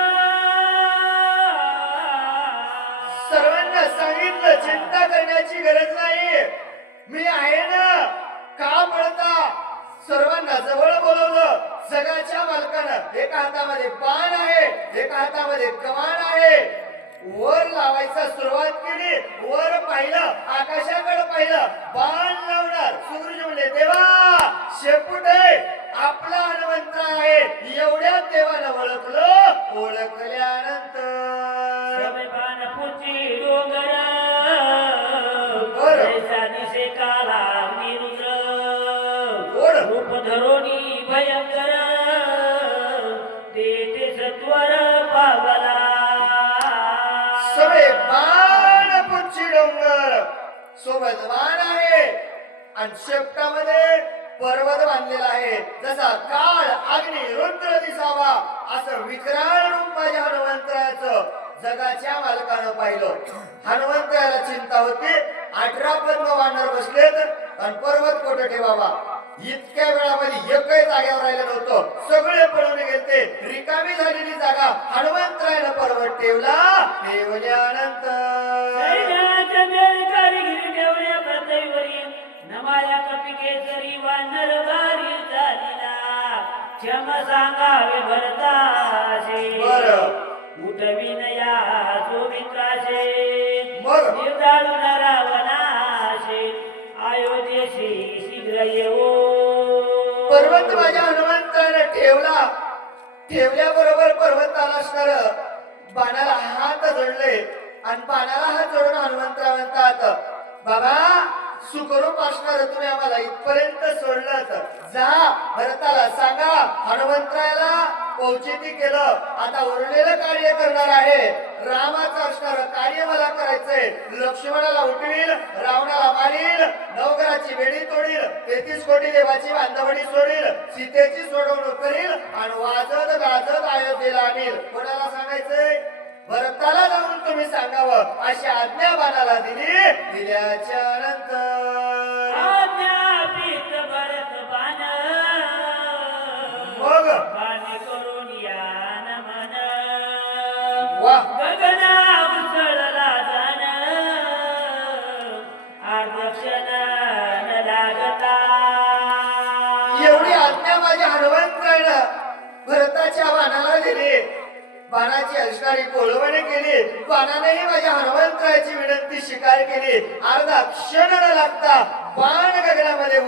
सर्वांना सांगितलं चिंता करण्याची गरज नाही मी आहे ना का पळता सर्वांना जवळ बोलवलं जगाच्या मालकानं एका हातामध्ये बाण आहे एका हातामध्ये कमान आहे वर लावायचा सुरुवात केली वर पाहिलं आकाशाकडे पाहिलं बाण लावणार सुग्रीव म्हणले देवा शेपूट आहे आपला हनुमंत आहे एवढ्यात देवाला ओळखलं ओळखल्यानंतर बाणपूरची डोंगर बरं. जैसा दिसे काला निरुद्र बरं. रूप धरोनी भयंकर ते सत्वर पावला सगळे बाणपूरची डोंगर सोबत बाण आहे आणि शेपटामध्ये पर्वत बांधलेला आहे जसा काळ अग्नी रुद्र दिसावा असं विकराळ रूप माझ्या हनुमंतराचं जगाच्या मालकानं पाहिलं हनुमंतराला चिंता होती 18 पद्म वानर बसलेत आणि पर्वत कुठे ठेवावा इतक्या वेळामध्ये एकही जागेवर राहिलं नव्हतं सगळे पळून गेलते रिकामी झालेली जागा हनुमंतरायनं पर्वत ठेवला ठेवल्यानंतर नमाया कपिकेसरी वानर भारी चालिला क्षम सांगावे भरताशे उठविनया सुमित्राशे निर्दाळून रावणाशे अयोध्येशी शीघ्र येवो पर्वत माझ्या हनुमंताने ठेवला ठेवल्याबरोबर पर्वताला असणार बाणाला हात जोडले आणि बाणाला हात जोडून हनुमंतराव म्हणतात बाबा सुखरूप असणार तुम्ही आम्हाला इथपर्यंत सोडलं जा भरताला सांगा हनुमंतरायाला पौचिती केलं आता उरलेलं कार्य करणार आहे रामाचं असणार कार्य मला करायचंय लक्ष्मणाला उठवील रावणाला मारील नवघराची वेडी तोडील 33 कोटी देवाची बांधवडी सोडील सीतेची सोडवणूक करील आणि वाजत गाजत अयोध्येला आणील कोणाला सांगायचंय भरताला जाऊन तुम्ही सांगावं अशी आज्ञा बाणाला दिल्याच्या नंतर आज्ञापित भरत बाण मग बाण करून यान मन वाह गगना उसळला जाण आर्दक्षण न लागता एवढी आज्ञा माझ्या हनुमंतरायनं भरताच्या बाणाला दिली बाणाची असणारी कोळवणे केली बाणानेही माझ्या हनुमंतरायाची विनंती स्वीकार केली अर्धा क्षण न लागता बाण गगनामध्ये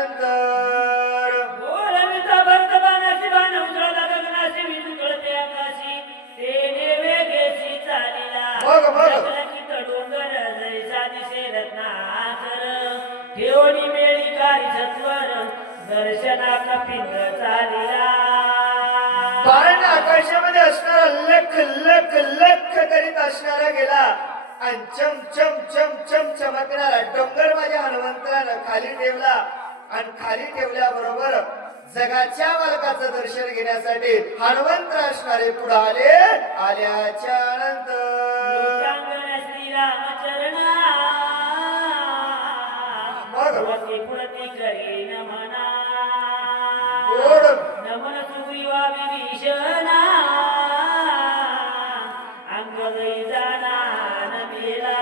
उसळल्यानंतर बोलविता भरत बाणाची बाण उसळला गगनाशी विजुळते आकाशी तेने वेगेशी चालिला मग डोंगर जैसा दिसे रत्नाकर ठेवणी मेळी कारी सत्वर दर्शना कपिंद चालिला बाण आकाशामध्ये असणारा लख लख लख करीत असणारा गेला आणि चम चम चम चम चमकणारा डोंगर माझ्या हनुमंतरानं खाली ठेवला आणि खाली ठेवल्याबरोबर जगाच्या मालकाचं दर्शन घेण्यासाठी हनुमंत असणारे पुढे आल्याच्या नंतर श्रीरामचरणा मग पुरती करी नमना गोड नमन सुग्रीवा विभीषणा अंगदई जाना नमेला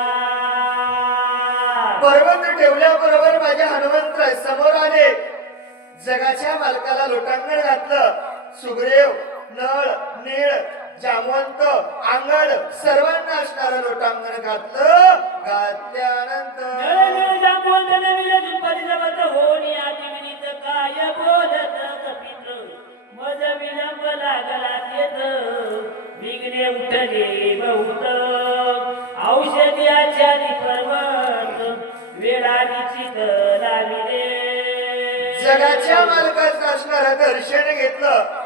पर्वत ठेवल्याबरोबर माझ्या हनुमंत समोर आले जगाच्या मालकाला लोटांगण घातलं सुग्रीव नळ नीळ जामवंत अंगड सर्वांना असणारं लोटांगण घातल्यानंतर काय बोलत कपिंद्र मज विलंब लागला तेत विघ्ने उठले बहुत औषधी आचारी पर्वत वेळाने चित लाविले जगाच्या मालकाचं असणारं दर्शन घेतलं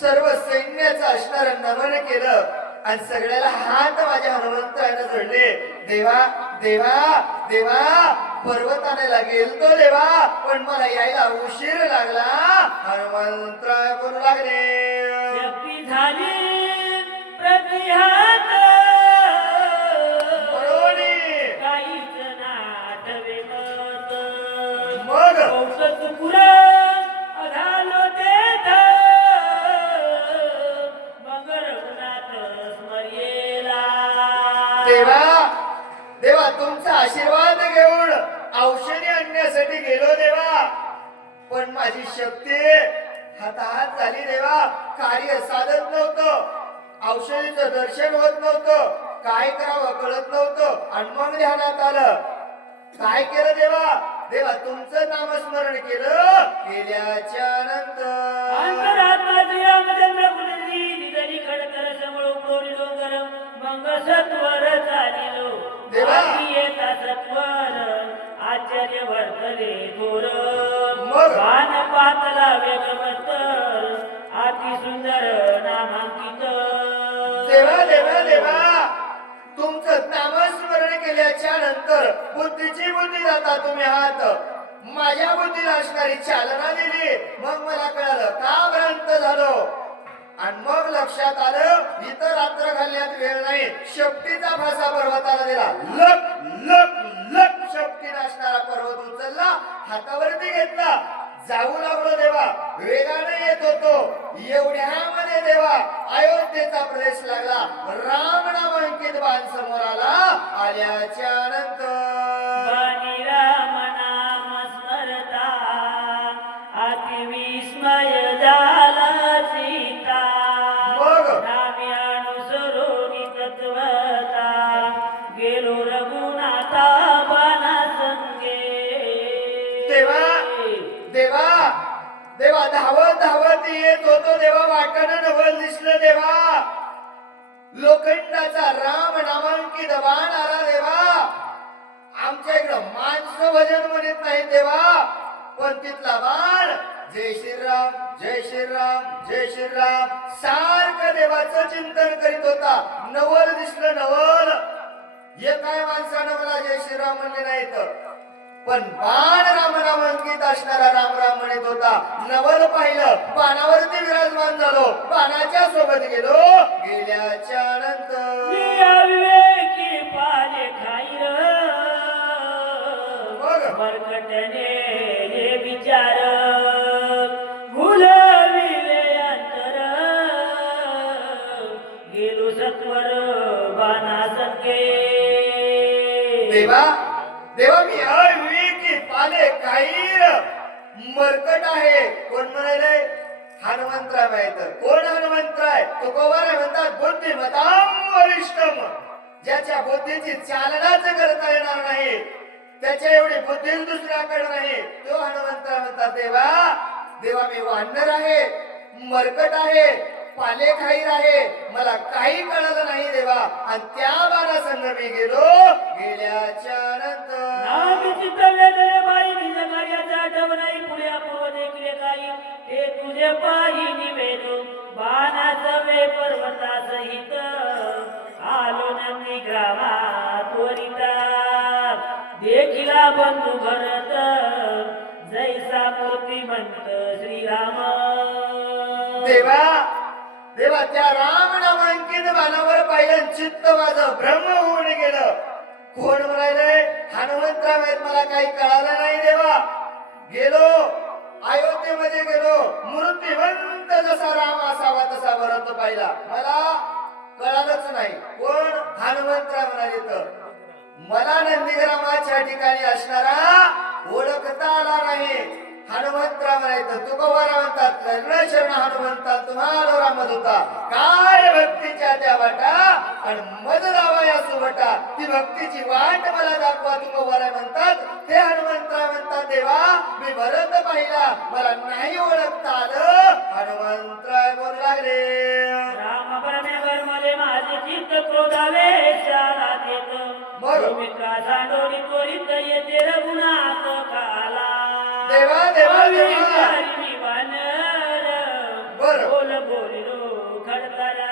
सर्व सैन्याचं असणारं नमन केलं आणि सगळ्याला हात माझ्या हनुमंतरानं जोडले देवा देवा देवा पर्वताने लागेल तो देवा पण मला यायला उशीर लागला हनुमंतराय करू लागले शक्ती झाली प्रतिहात काहीच नाटवे मग औषध पुरा अघालो देत मग रघुनाथ स्मर्येला देवा देवा तुमचा आशीर्वाद घेऊन औषधी आणण्यासाठी गेलो देवा पण माझी शक्ती हाताहात झाली देवा कार्य साधत नव्हतं औषधीचं दर्शन होत नव्हतं काय करावं कळत नव्हतं आणि मग ध्यानात आलं काय केलं देवा देवा तुमचं नामस्मरण केल्याच्या नंतर अंतरात्मा श्रीरामचंद्र पुनरी निधनी खडकर समोर उपडोनी डोंगर मग सत्वर चालिलो देवा. आधी येता सत्वर आचार्य वर्तले थोर मग? भान पातला वेगवत्तर अति सुंदर नामांकित देवा देवा देवा तुमचं नामस्मरण केल्याच्या नंतर बुद्धीची बुद्धी जाता तुम्ही आहात माझ्या बुद्धीला असणारी चालना दिली मग मला कळालं का भ्रांत झालो आणि मग लक्षात आलं इतर रात्र घालण्यात वेळ नाही शेपटीचा फासा पर्वताला दिला लक लक लक शेपटी असणारा पर्वत उचलला हातावरती घेतला जाऊ लागलो देवा वेगाने येत होतो एवढ्यामध्ये देवा अयोध्येचा प्रदेश लागला राम नाम अंकित बाण समोर आल्याच्या नंतर वाणी राम नाम स्मरता अति विस्मय झाला सीता मग? नामे अनुसरून तत्वता गेलो रघुनाथा बाणा संगे देवा देवा देवा धावत धावत येत होतो देवा वाटेनं नवल दिसलं देवा लोखंडाचा राम नामांकित बाण आला देवा आमच्या इकडं माणसं भजन म्हणत नाही देवा पण तिथला बाण जय श्रीराम जय श्रीराम जय श्रीराम सारखं देवाचं चिंतन करीत होता नवल दिसलं नवल एकाय माणसानं मला जय श्रीराम म्हणले नाहीत पण बाण राम अंकित असणारा राम राम म्हणत होता नवल पाहिलं बाणावरती विराजमान झालो बाणाच्या सोबत गेल्याच्या नंतर विवेकी पाले खाईर मग? मरकटने हे विचार भुलविले अंतर गेलो सत्वर बाणा संगे देवा देवा मी अविवेकी पाले काहीर मरकट आहे कोण म्हणाले हनुमंतराय माहित कोण हनुमंतराय तो गोवारा म्हणतात बुद्धिमताम वरिष्ठम ज्याच्या बुद्धीची चालनाच करता येणार नाही त्याच्या एवढी बुद्धी दुसऱ्याकडे नाही तो हनुमंतराय म्हणतात देवा देवा मी वानर आहे मरकट आहे पालेखाईर आहे मला काही कळलं नाही देवा आणि त्या बाणासंग मी गेल्याच्या नंतर नामी चित्तवेदने बाई निज कार्याचा आठव नाही पुढे अपूर्व देखील काही ते तुझे पायी निवेदो बाणाचं वे पर्वता सहित आलो नंदी ग्रामा त्वरिता देखिला बंधू भरत जैसा मूर्तिमंत श्रीराम देवा देवा त्या राम नामांकित बाणावर पाहिलं चित्त माझं ब्रह्म होऊन गेलं कोण म्हणाले हनुमंतराव मला काही कळालं नाही देवा गेलो अयोध्येमध्ये गेलो मूर्तिवंत जसा राम असावा तसा भरत पाहिला मला कळालंच नाही कोण हनुमंतराव म्हणाले तर मला नंदीग्रामाच्या ठिकाणी असणारा ओळखता आला नाही हनुमंतराव म्हणायचं तुकोबारा म्हणतात करुणशरण हनुमंता तुम्हाला रामत होता काय भक्तीच्या त्या वाटा आणि मज लावा या सुवटा ती भक्तीची वाट मला दाखवा तुकोबारा म्हणतात ते हनुमंतराव म्हणतात देवा मी भरत पाहिला मला नाही ओळखता आलं हनुमंतराव बोलू लागले राम परमेश्वर मध्ये माझे चित्त क्रोधावे शाला देत मग? मित्रा सांडोली त्वरित येते रघुनाथ काला देवा देवा देवा बर बोल बोलिलो खडकारा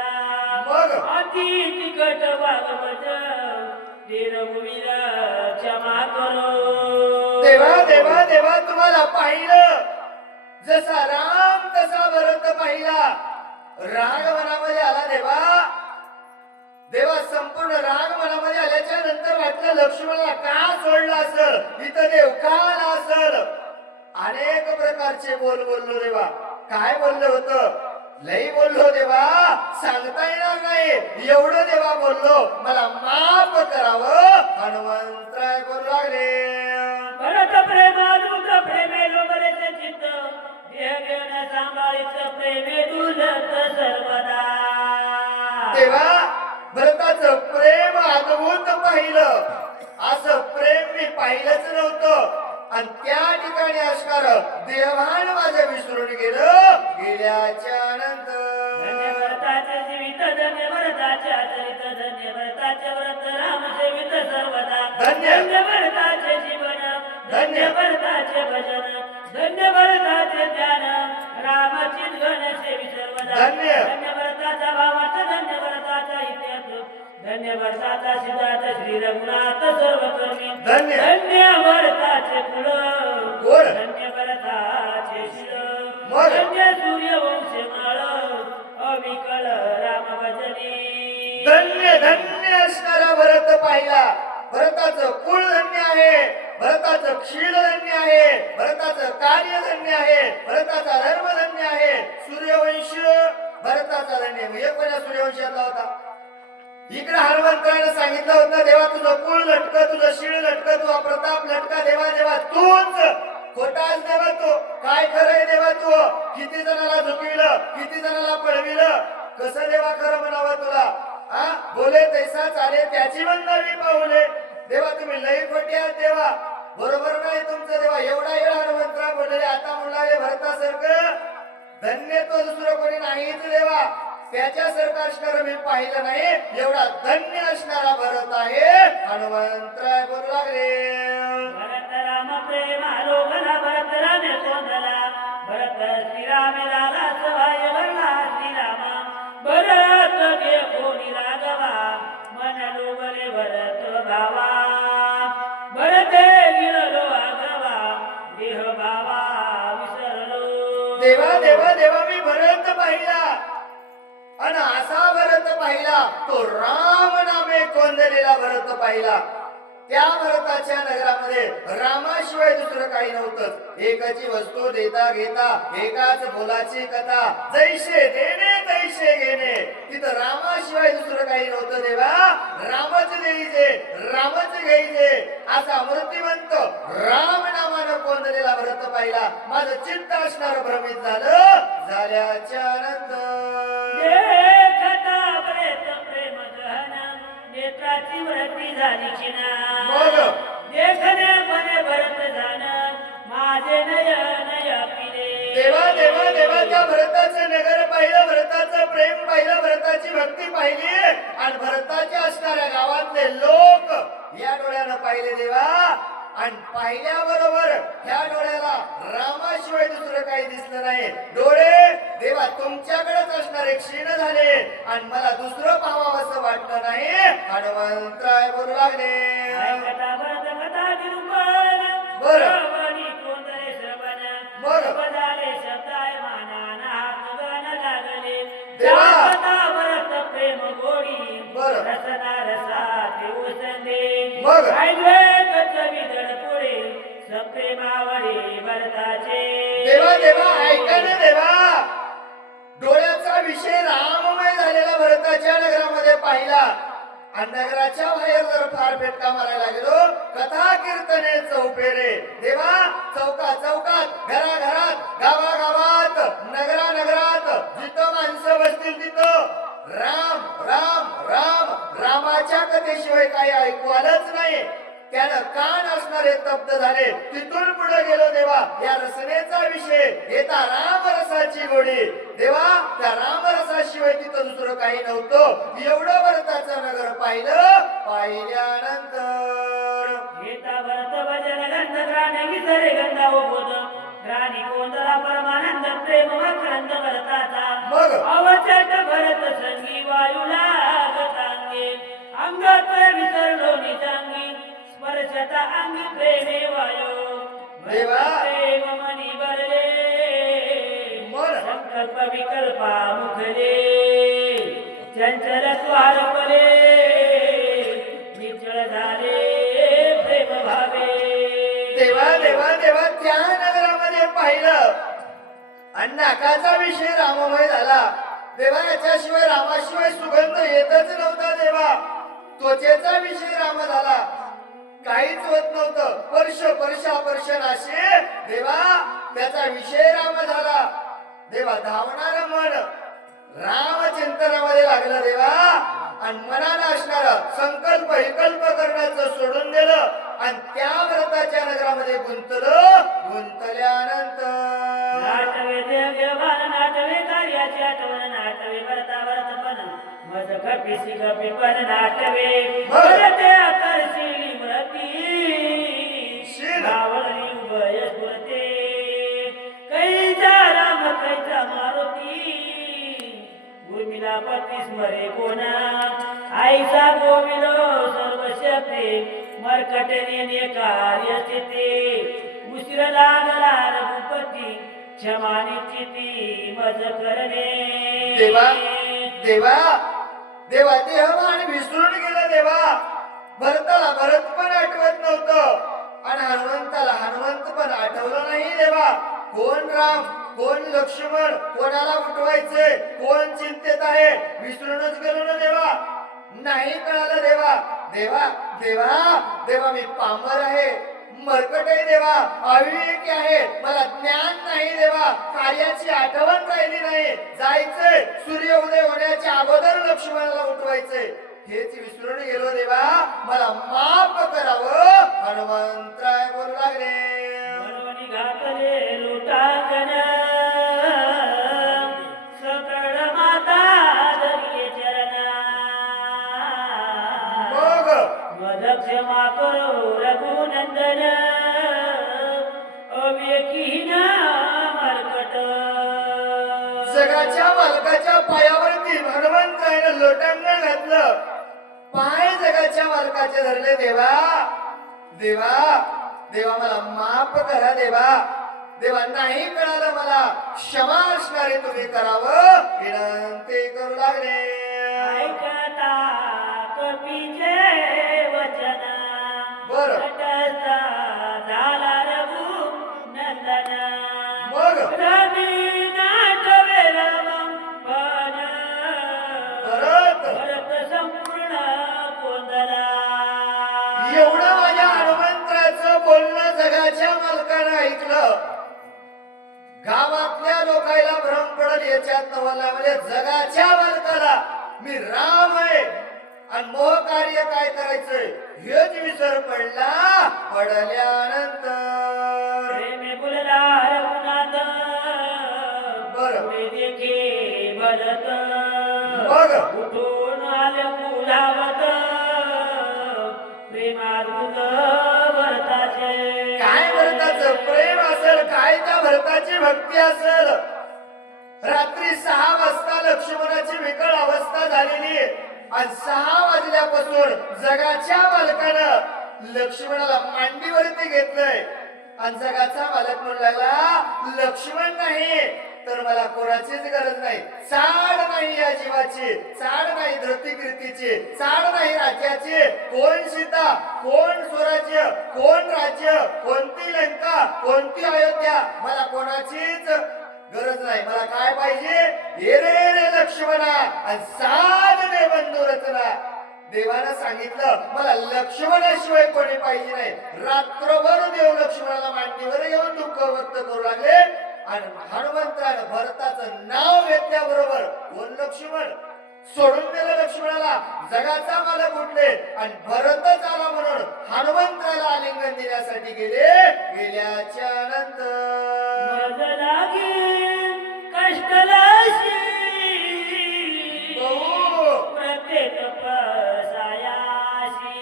मग? अति तिकट भागवत ते रघुवीरा क्षमा करो देवा देवा देवा तुम्हाला पाहिलं जसा राम तसा भरत पाहिला राग मनामध्ये आला देवा देवा संपूर्ण राग मनामध्ये आल्याच्या नंतर वाटलं लक्ष्मणला का सोडला असेल इथं देव का आला असेल अनेक प्रकारचे बोललो देवा काय बोललं होतं लई बोललो देवा सांगता येणार नाही एवढं देवा बोललो मला माफ करावं हनुमंतराय बोलू लागले भरत प्रेमादुद्र प्रेमे लोबरेचे चित्त देह घेऊन सांभाळीचं प्रेमे डुलत सर्वदा देवा भरताचं प्रेम अद्भुत पाहिलं असं प्रेम मी पाहिलंच नव्हतं आणि त्या ठिकाणी असणार देवान माझं विसरून गेलं गेल्याच्या नंतर. धन्य भरताचे जीवित धन्य भरताचे आचरित धन्य भरताचे व्रत राम सेवित सर्वदा धन्य. धन्य भरताचे जीवन धन्य भरताचे भजन धन्य भरताचे ध्यान रामची गण सेवी सर्वदा धन्य. धन्य भरताचा भावार्थ धन्य भरताचा इतिहास धन्य भरताचा सिद्धार्थ श्री रघुनाथ सर्वकर्मी धन्य. धन्य भरताचे कुळ गोड. धन्य भरताचे शिर मग. धन्य सूर्यवंश माळ अविकल राम भजनी धन्य धन्य असणारा भरत पाहिला. भरताचं कुळ धन्य आहे, भरताचं क्षीर धन्य आहे, भरताचं कार्य धन्य आहे, भरताचा धर्म धन्य आहे. सूर्यवंश भरताचा धन्य म्हणजे कोणा सूर्यवंशातला होता? इकडे हनुमंतराने सांगितलं होतं देवा तुझं कुळ लटक, तुझं शिळ लटक, तुझा प्रताप लटका देवा देवा तूच खोटाच देवा तू. काय खरंय देवा तू? किती जणाला झुकविलं, किती जणाला पळविलं, कसं देवा खरं म्हणावं तुला? हा बोले तैसा चाले त्याची बंदावी पाऊले. देवा तुम्ही लई खोटी आहात देवा, बरोबर नाही तुमचं देवा. एवढा वेळ हनुमंतरा बोलले आता म्हणाले भरतासारखं धन्य तो दुसरं कोणी नाहीच देवा. त्याच्यासारखं असणारं मी पाहिलं नाही, एवढा धन्य असणारा भरत आहे. हनुमंतराय बोलू लागले भरत राम प्रेम आलोकला भरत रामे कोंदला भरत श्रीराम लाला सभाय भरला श्रीराम भरत गे कोणी रागवा मन लोबले भरत भावा भरते गिळलो आगवा देह भावा विसरलो. देवा देवा देवा मी भरत पाहिला आणि असा भरत पाहिला तो राम नामे कोंदलेला भरत पाहिला. त्या भरताच्या नगरामध्ये रामाशिवाय दुसरं काही नव्हतं. एकाची वस्तू देता घेता एकाच बोलाची कथा जैसे देणे तैसे घेणे. तिथं रामाशिवाय दुसरं काही नव्हतं देवा. रामच द्यायचे रामच घ्यायचे असा मूर्तिमंत राम नामानं कोंदलेला भरत पाहिला. माझं चित्त असणार भ्रमित झालं. झाल्याच्या नंतर देखता प्रेत प्रेम गहन नेत्राची वृत्ती झाली चिना मग देखण्यापणे भरत जाण माझे नयन पिले. देवा देवा देवा त्या भरताचं नगर पाहिलं, भरताचं प्रेम पाहिलं, भरताची भक्ती पाहिली आणि भरताच्या असणाऱ्या गावातले लोक या डोळ्यानं पाहिले देवा. आणि पाहिल्याबरोबर ह्या डोळ्याला रामाशिवाय दुसरं काही दिसलं नाही. डोळे देवा तुमच्याकडेच असणारे क्षीण झाले आणि मला दुसरं पाहावं असं वाटलं नाही. हनुमंतराय बोलू लागले ऐकता भरत कथा निरूपण बरं. श्रवणी कोंदले श्रवण बरं. बजाले शब्दाय मानाना हात गाणं लागले. देवा. जागता भरत प्रेम गोडी बरं. रसना रसाते ओसंडे मग. ऐकवेत कवी दडपुळे सप्रेमावळे भरताचे. देवा देवा ऐका ना देवा. डोळ्याचा विषय राममय झालेला भरताच्या नगरामध्ये पाहिला आणि नगराच्या बाहेर जर फार फेटका मारायला गेलो कथा कीर्तने चौफेरे. देवा चौका चौकात घराघरात गावागावात नगरा नगरात जिथं माणसं बसतील तिथं राम राम राम रामाच्या कथेशिवाय काही ऐकू आलंच नाही. त्यानं कान असणारे तप्त झाले. तिथून पुढे गेलो देवा. या रसनेचा विषय येता रामरसाची गोडी. देवा त्या रामरसाशिवाय तिथं दुसरं काही नव्हतं. एवढं भरताचं नगर पाहिलं. पाहिल्यानंतर गीता भरत भजन गंध ग्राणे विसरे गंधा बोध ग्राणी कोंदला परमानंद प्रेम मकरंद भरताचा मग. अवचट भरत संगी वायुला गतांगे अंगात विसरलो निजांगी स्पर्शता अंगी प्रेमे वायो देवा. प्रेम मनी भरले मन. संकल्प विकल्पा मुखले चंचल स्वार पले निचळ झाले प्रेम भावे. देवा देवा देवा त्या नगरामध्ये पाहिलं आणि नाकाचा विषय राममय झाला. देवा याच्याशिवाय रामाशिवाय सुगंध येतच नव्हता. देवा त्वचेचा विषय राम झाला. काहीच होत नव्हतं. परश नाशे देवा त्याचा विषय राम झाला. देवा धावणार मन राम चिंतनामध्ये लागलं देवा आणि मनानं असणार संकल्प विकल्प करण्याचं सोडून दिलं. आणि त्या व्रताच्या नगरामध्ये गुंतल्यानंतर नाटवे देवघेवान नाटवे कार्याची आठवण नाटवे भरता भरतपण मज कपिसी कपिपण नाटवे भरते आकर्षी व्रती रावणी उभय स्फुरते कैचा राम कैचा मारुती उर्मिला पती स्मरे कोणा आईचा गोविलो सर्व शक्ती मरकटे नेने कार्य स्थिती उशीर लागला रघुपती क्षमानीची ती मज करणे देवा देवा देवा देहमान विसरून गेला देवा. भरताला भरत पण आठवत नव्हतं आणि हनुमंताला हनुमंत पण आठवलं नाही देवा. कोण राम कोण लक्ष्मण कोणाला उठवायचे कोण चिंतेत आहे विसरूनच गेलो ना देवा. नाही कळालं देवा. देवा देवा देवा मी पामर आहे मरकट आहे देवा अविवेकी आहे मला ज्ञान नाही देवा कार्याची आठवण राहिली नाही. जायचंय सूर्य उदय होण्याच्या अगोदर लक्ष्मणाला उठवायचंय हेच विसरून गेलो देवा मला माफ करावं. हनुमंतराय बोलू लागले मनोनी घातले लुटांगण सकळ माता धरिये चरणा मग मद क्षमा करो रघुनंदन अविवेकीन मरकट जगाच्या मालकाच्या पायावरती हनुमंतरायनं लोटांगण घातलं. पाय जगाच्या मालकाचे धरले देवा देवा देवा मला माफ करा देवा. देवा नाही कळालं मला क्षमा असणारे तुम्ही करावं विनंती करू लागले. ऐकता कपीचे वचन बरं. तटस्थ झाला रघुनंदन मग रवी नाटवे राम पण परत भरत संपूर्ण कोंदला एवढं माझ्या हनुमंतराचं बोलणं जगाच्या मालकानं ऐकलं. गावातल्या लोकांना भ्रम पडल याच्यात नवला म्हणजे जगाच्या मालकाला मी राम आहे आणि मोह कार्य काय करायचंय हेच विसर पडल्यानंतर प्रेमे बोलला रघुनाथ बरं. पुढे देखे भरत मग उठून आले कुलावत प्रेमाद्भुत भरताचे काय भरताचं प्रेम असेल काय त्या भरताची भक्ती असेल. रात्री 6 वाजता लक्ष्मणाची विकळ अवस्था झालेली आणि 6 वाजल्यापासून जगाच्या मालकानं लक्ष्मणाला मांडीवरती घेतलंय आणि जगाचा मालक म्हणू लागला लक्ष्मण नाही तर मला कोणाचीच गरज नाही. चाड नाही या जीवाची चाड नाही धृतिकीर्तीची चाड नाही राज्याची. कोण सीता कोण स्वराज्य कोण राज्य कोणती लंका कोणती अयोध्या मला कोणाचीच गरज नाही. मला काय पाहिजे ये रे लक्ष्मणा आणि साध दे बंधू रचना. देवानं सांगितलं मला लक्ष्मणाशिवाय कोणी पाहिजे नाही. रात्रभर देव लक्ष्मणाला मांडीवर येऊन दुःख व्यक्त करू लागले आणि हनुमंतानं भरताचं नाव घेतल्याबरोबर कोण लक्ष्मण सोडून दिलं लक्ष्मणाला. जगाचा मालक उठले आणि भरतच आला म्हणून हनुमंताला आलिंगन देण्यासाठी गेल्याच्या नंतर मज लागे कष्टलाशी प्रत्येक पसायाशी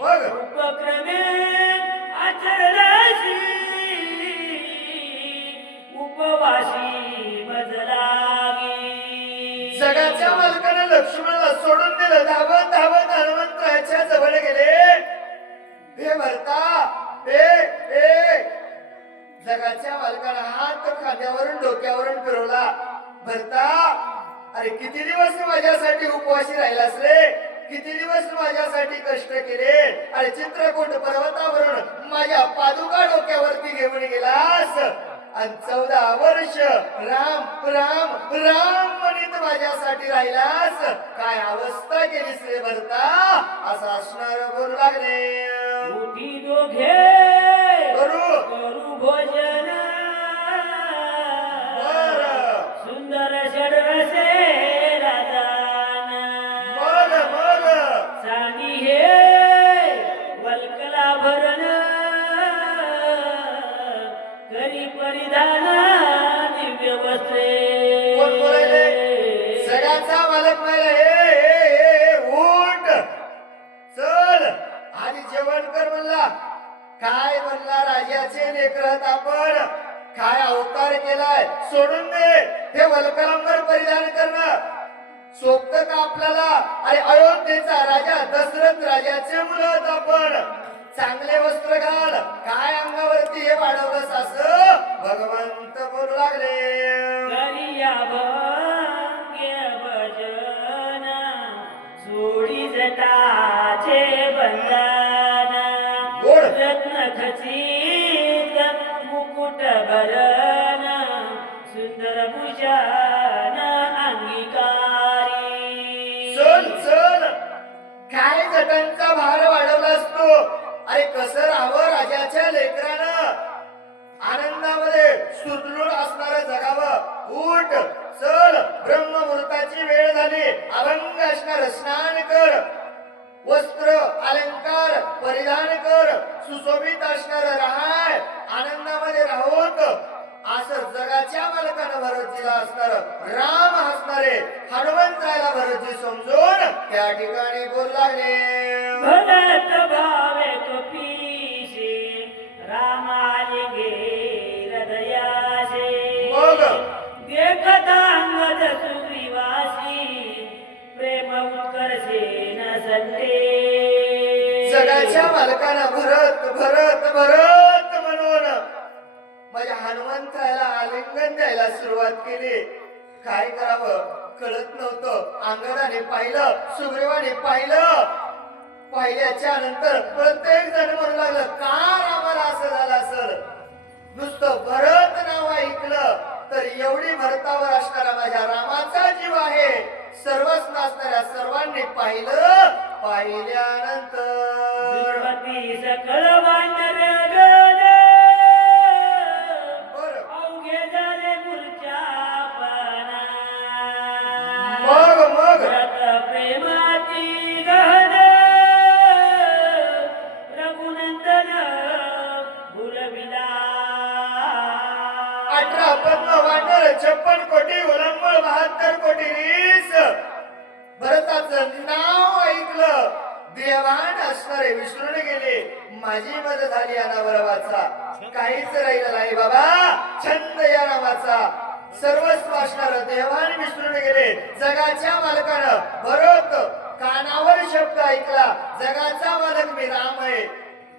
मग उपक्रमे आचरलाशी उपवासी मज लागे जगाच्या मालकाने लक्ष्मणाला सोडून दिलं. धावत धावत हनुमंतराच्या जवळ गेले. हे भरता ए जगाच्या मालकाने हात खांद्यावरून डोक्यावरून फिरवला. भरता अरे किती दिवस माझ्यासाठी उपवासी राहिलास रे किती दिवस माझ्यासाठी कष्ट केले. अरे चित्रकूट पर्वतावरून माझ्या पादुका डोक्यावरती घेऊन गेलास आणि 14 वर्ष राम राम राम म्हणत माझ्यासाठी राहिलास. काय अवस्था केलीस रे भरता असं असणार बोलू लागले. उठी दोघे करू भोजन बरं. सुंदर षडरसे राजान मग चांदी हे वल्कला आभरण करी परिधान दिव्य वस्त्रे. कोण बोलायले? सगळ्याचा मालक मला हे उठ चल आधी जेवण कर म्हणला. काय म्हणला? राजाचे लेकरात आपण काय अवतार केलाय? सोडून दे हे वल्कलंबर परिधान करणं सोपत का आपल्याला? अरे अयोध्येचा राजा दशरथ राजाचे मुलं आहोत आपण. चांगले वस्त्र घाल. काय अंगावरती हे वाढवलंस असं भगवंत बोलू लागले. करिया भंग्य भजन सोडी जटाचे बंधन. गोड. रत्न खचित मुकुट भरण सुंदर भूषण अंगीकारी. चल चल काय जटांचा भार वाढवला असतो. अरे कसं राहावं राजाच्या लेकरानं? आनंदामध्ये सुदृढ असणारं जगावं. उठ चल ब्रह्ममुहूर्ताची वेळ झाली. अभंग असणार स्नान कर. वस्त्र अलंकार परिधान कर. सुशोभित असणार राहाय. आनंदामध्ये राहोत असं जगाच्या मालकानं भरत असणार. राम हसणारे हनुमंताला भरत समजून त्या ठिकाणी बोल लागले. भरत भावे कपीशे रामाले गे हृदयाशे. मग देखता अंगद सुग्रीवासी प्रेम उत्कर्षे न संते. जगाच्या मालकानं भरत भरत भरत म्हणून माझ्या हनुमंताला आलिंगन द्यायला सुरुवात केली. काय करावं कळत नव्हतं. अंगदाने पाहिलं, सुग्रीवाने पाहिलं. पाहिल्याच्या नंतर प्रत्येक जण म्हणू लागलं का रामाला असं झालं असेल. नुसतं भरत नाव ऐकलं तर एवढी भरतावर असणारा माझ्या रामाचा जीव आहे. सर्वच नसणाऱ्या सर्वांनी पाहिलं. पाहिल्यानंतर दुर्मती सकळ वानर गण बरं. अवघे झाले मूर्छापना. मग व्रत प्रेमाती गहन रघुनंदन भुलविला. 18 पद्म वानर 56 कोटी उलंबळ 72 कोटी रीस. भरताचं नाव ऐकलं. देवान असणारे विसरून गेले. माझी मदत झाली या नावाचा. काहीच राहिलं नाही बाबा. छंद या नावाचा सर्वस्व असणार देवान विसरून गेले. जगाच्या मालकानं भरत कानावर शब्द ऐकला. जगाचा मालक मी राम आहे.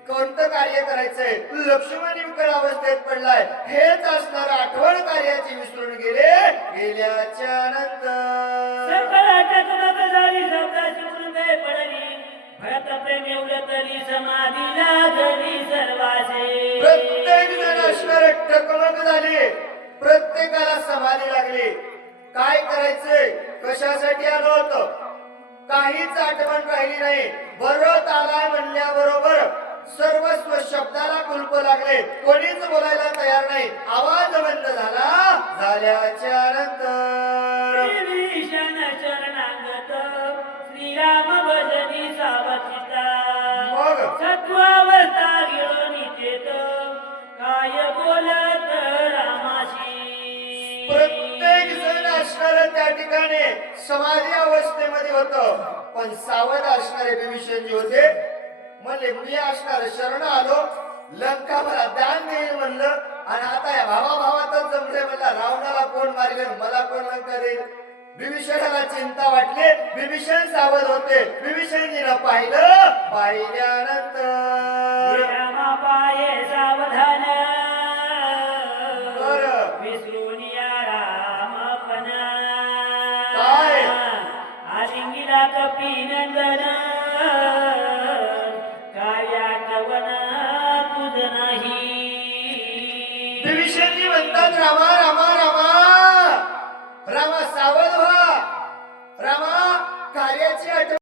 कोणतं कार्य करायचंय? लक्ष्मण विकट अवस्थेत पडलाय. हेच असणार आठवण कार्याची विसरून गेले. गेल्याच्या नंतर सकळ टकमक झाली शब्दाची मृदय पडली. भरत प्रेम एवढं तरी समाधी लागली सर्वाचे. प्रत्येक जण असणार टकमक झाली. प्रत्येकाला समाधी लागली. काय करायचंय? कशासाठी आलो होतो? काहीच आठवण राहिली नाही. भरत आलाय म्हणल्याबरोबर सर्वस्व शब्दाला कुलप लागले. कोणीच बोलायला तयार नाही. आवाज बंद झाला. झाल्याच्या नंतर विभीषण चरणागत श्रीराम भजनी सावचिता. मग सत्वावस्था घेऊन इथेत काय बोलत रामाशी. प्रत्येक जण असणार त्या ठिकाणी समाधी अवस्थेमध्ये होत. पण सावध असणारे विभीषणजी होते. म्हणले मी असणार शरण आलो. लंका मला दान देईल म्हणलं. आणि आता या भावाभावातच जमले म्हणला. रावणाला कोण मारेल मला कोण लंका देईल. विभीषणाला चिंता वाटली. विभीषण सावध होते. विभीषणजीनं पाहिलं. पाहिल्यानंतर रामा पाये सावधान बरं. विसरून या रामपणा. काय? आलिंगिला कपी नंदन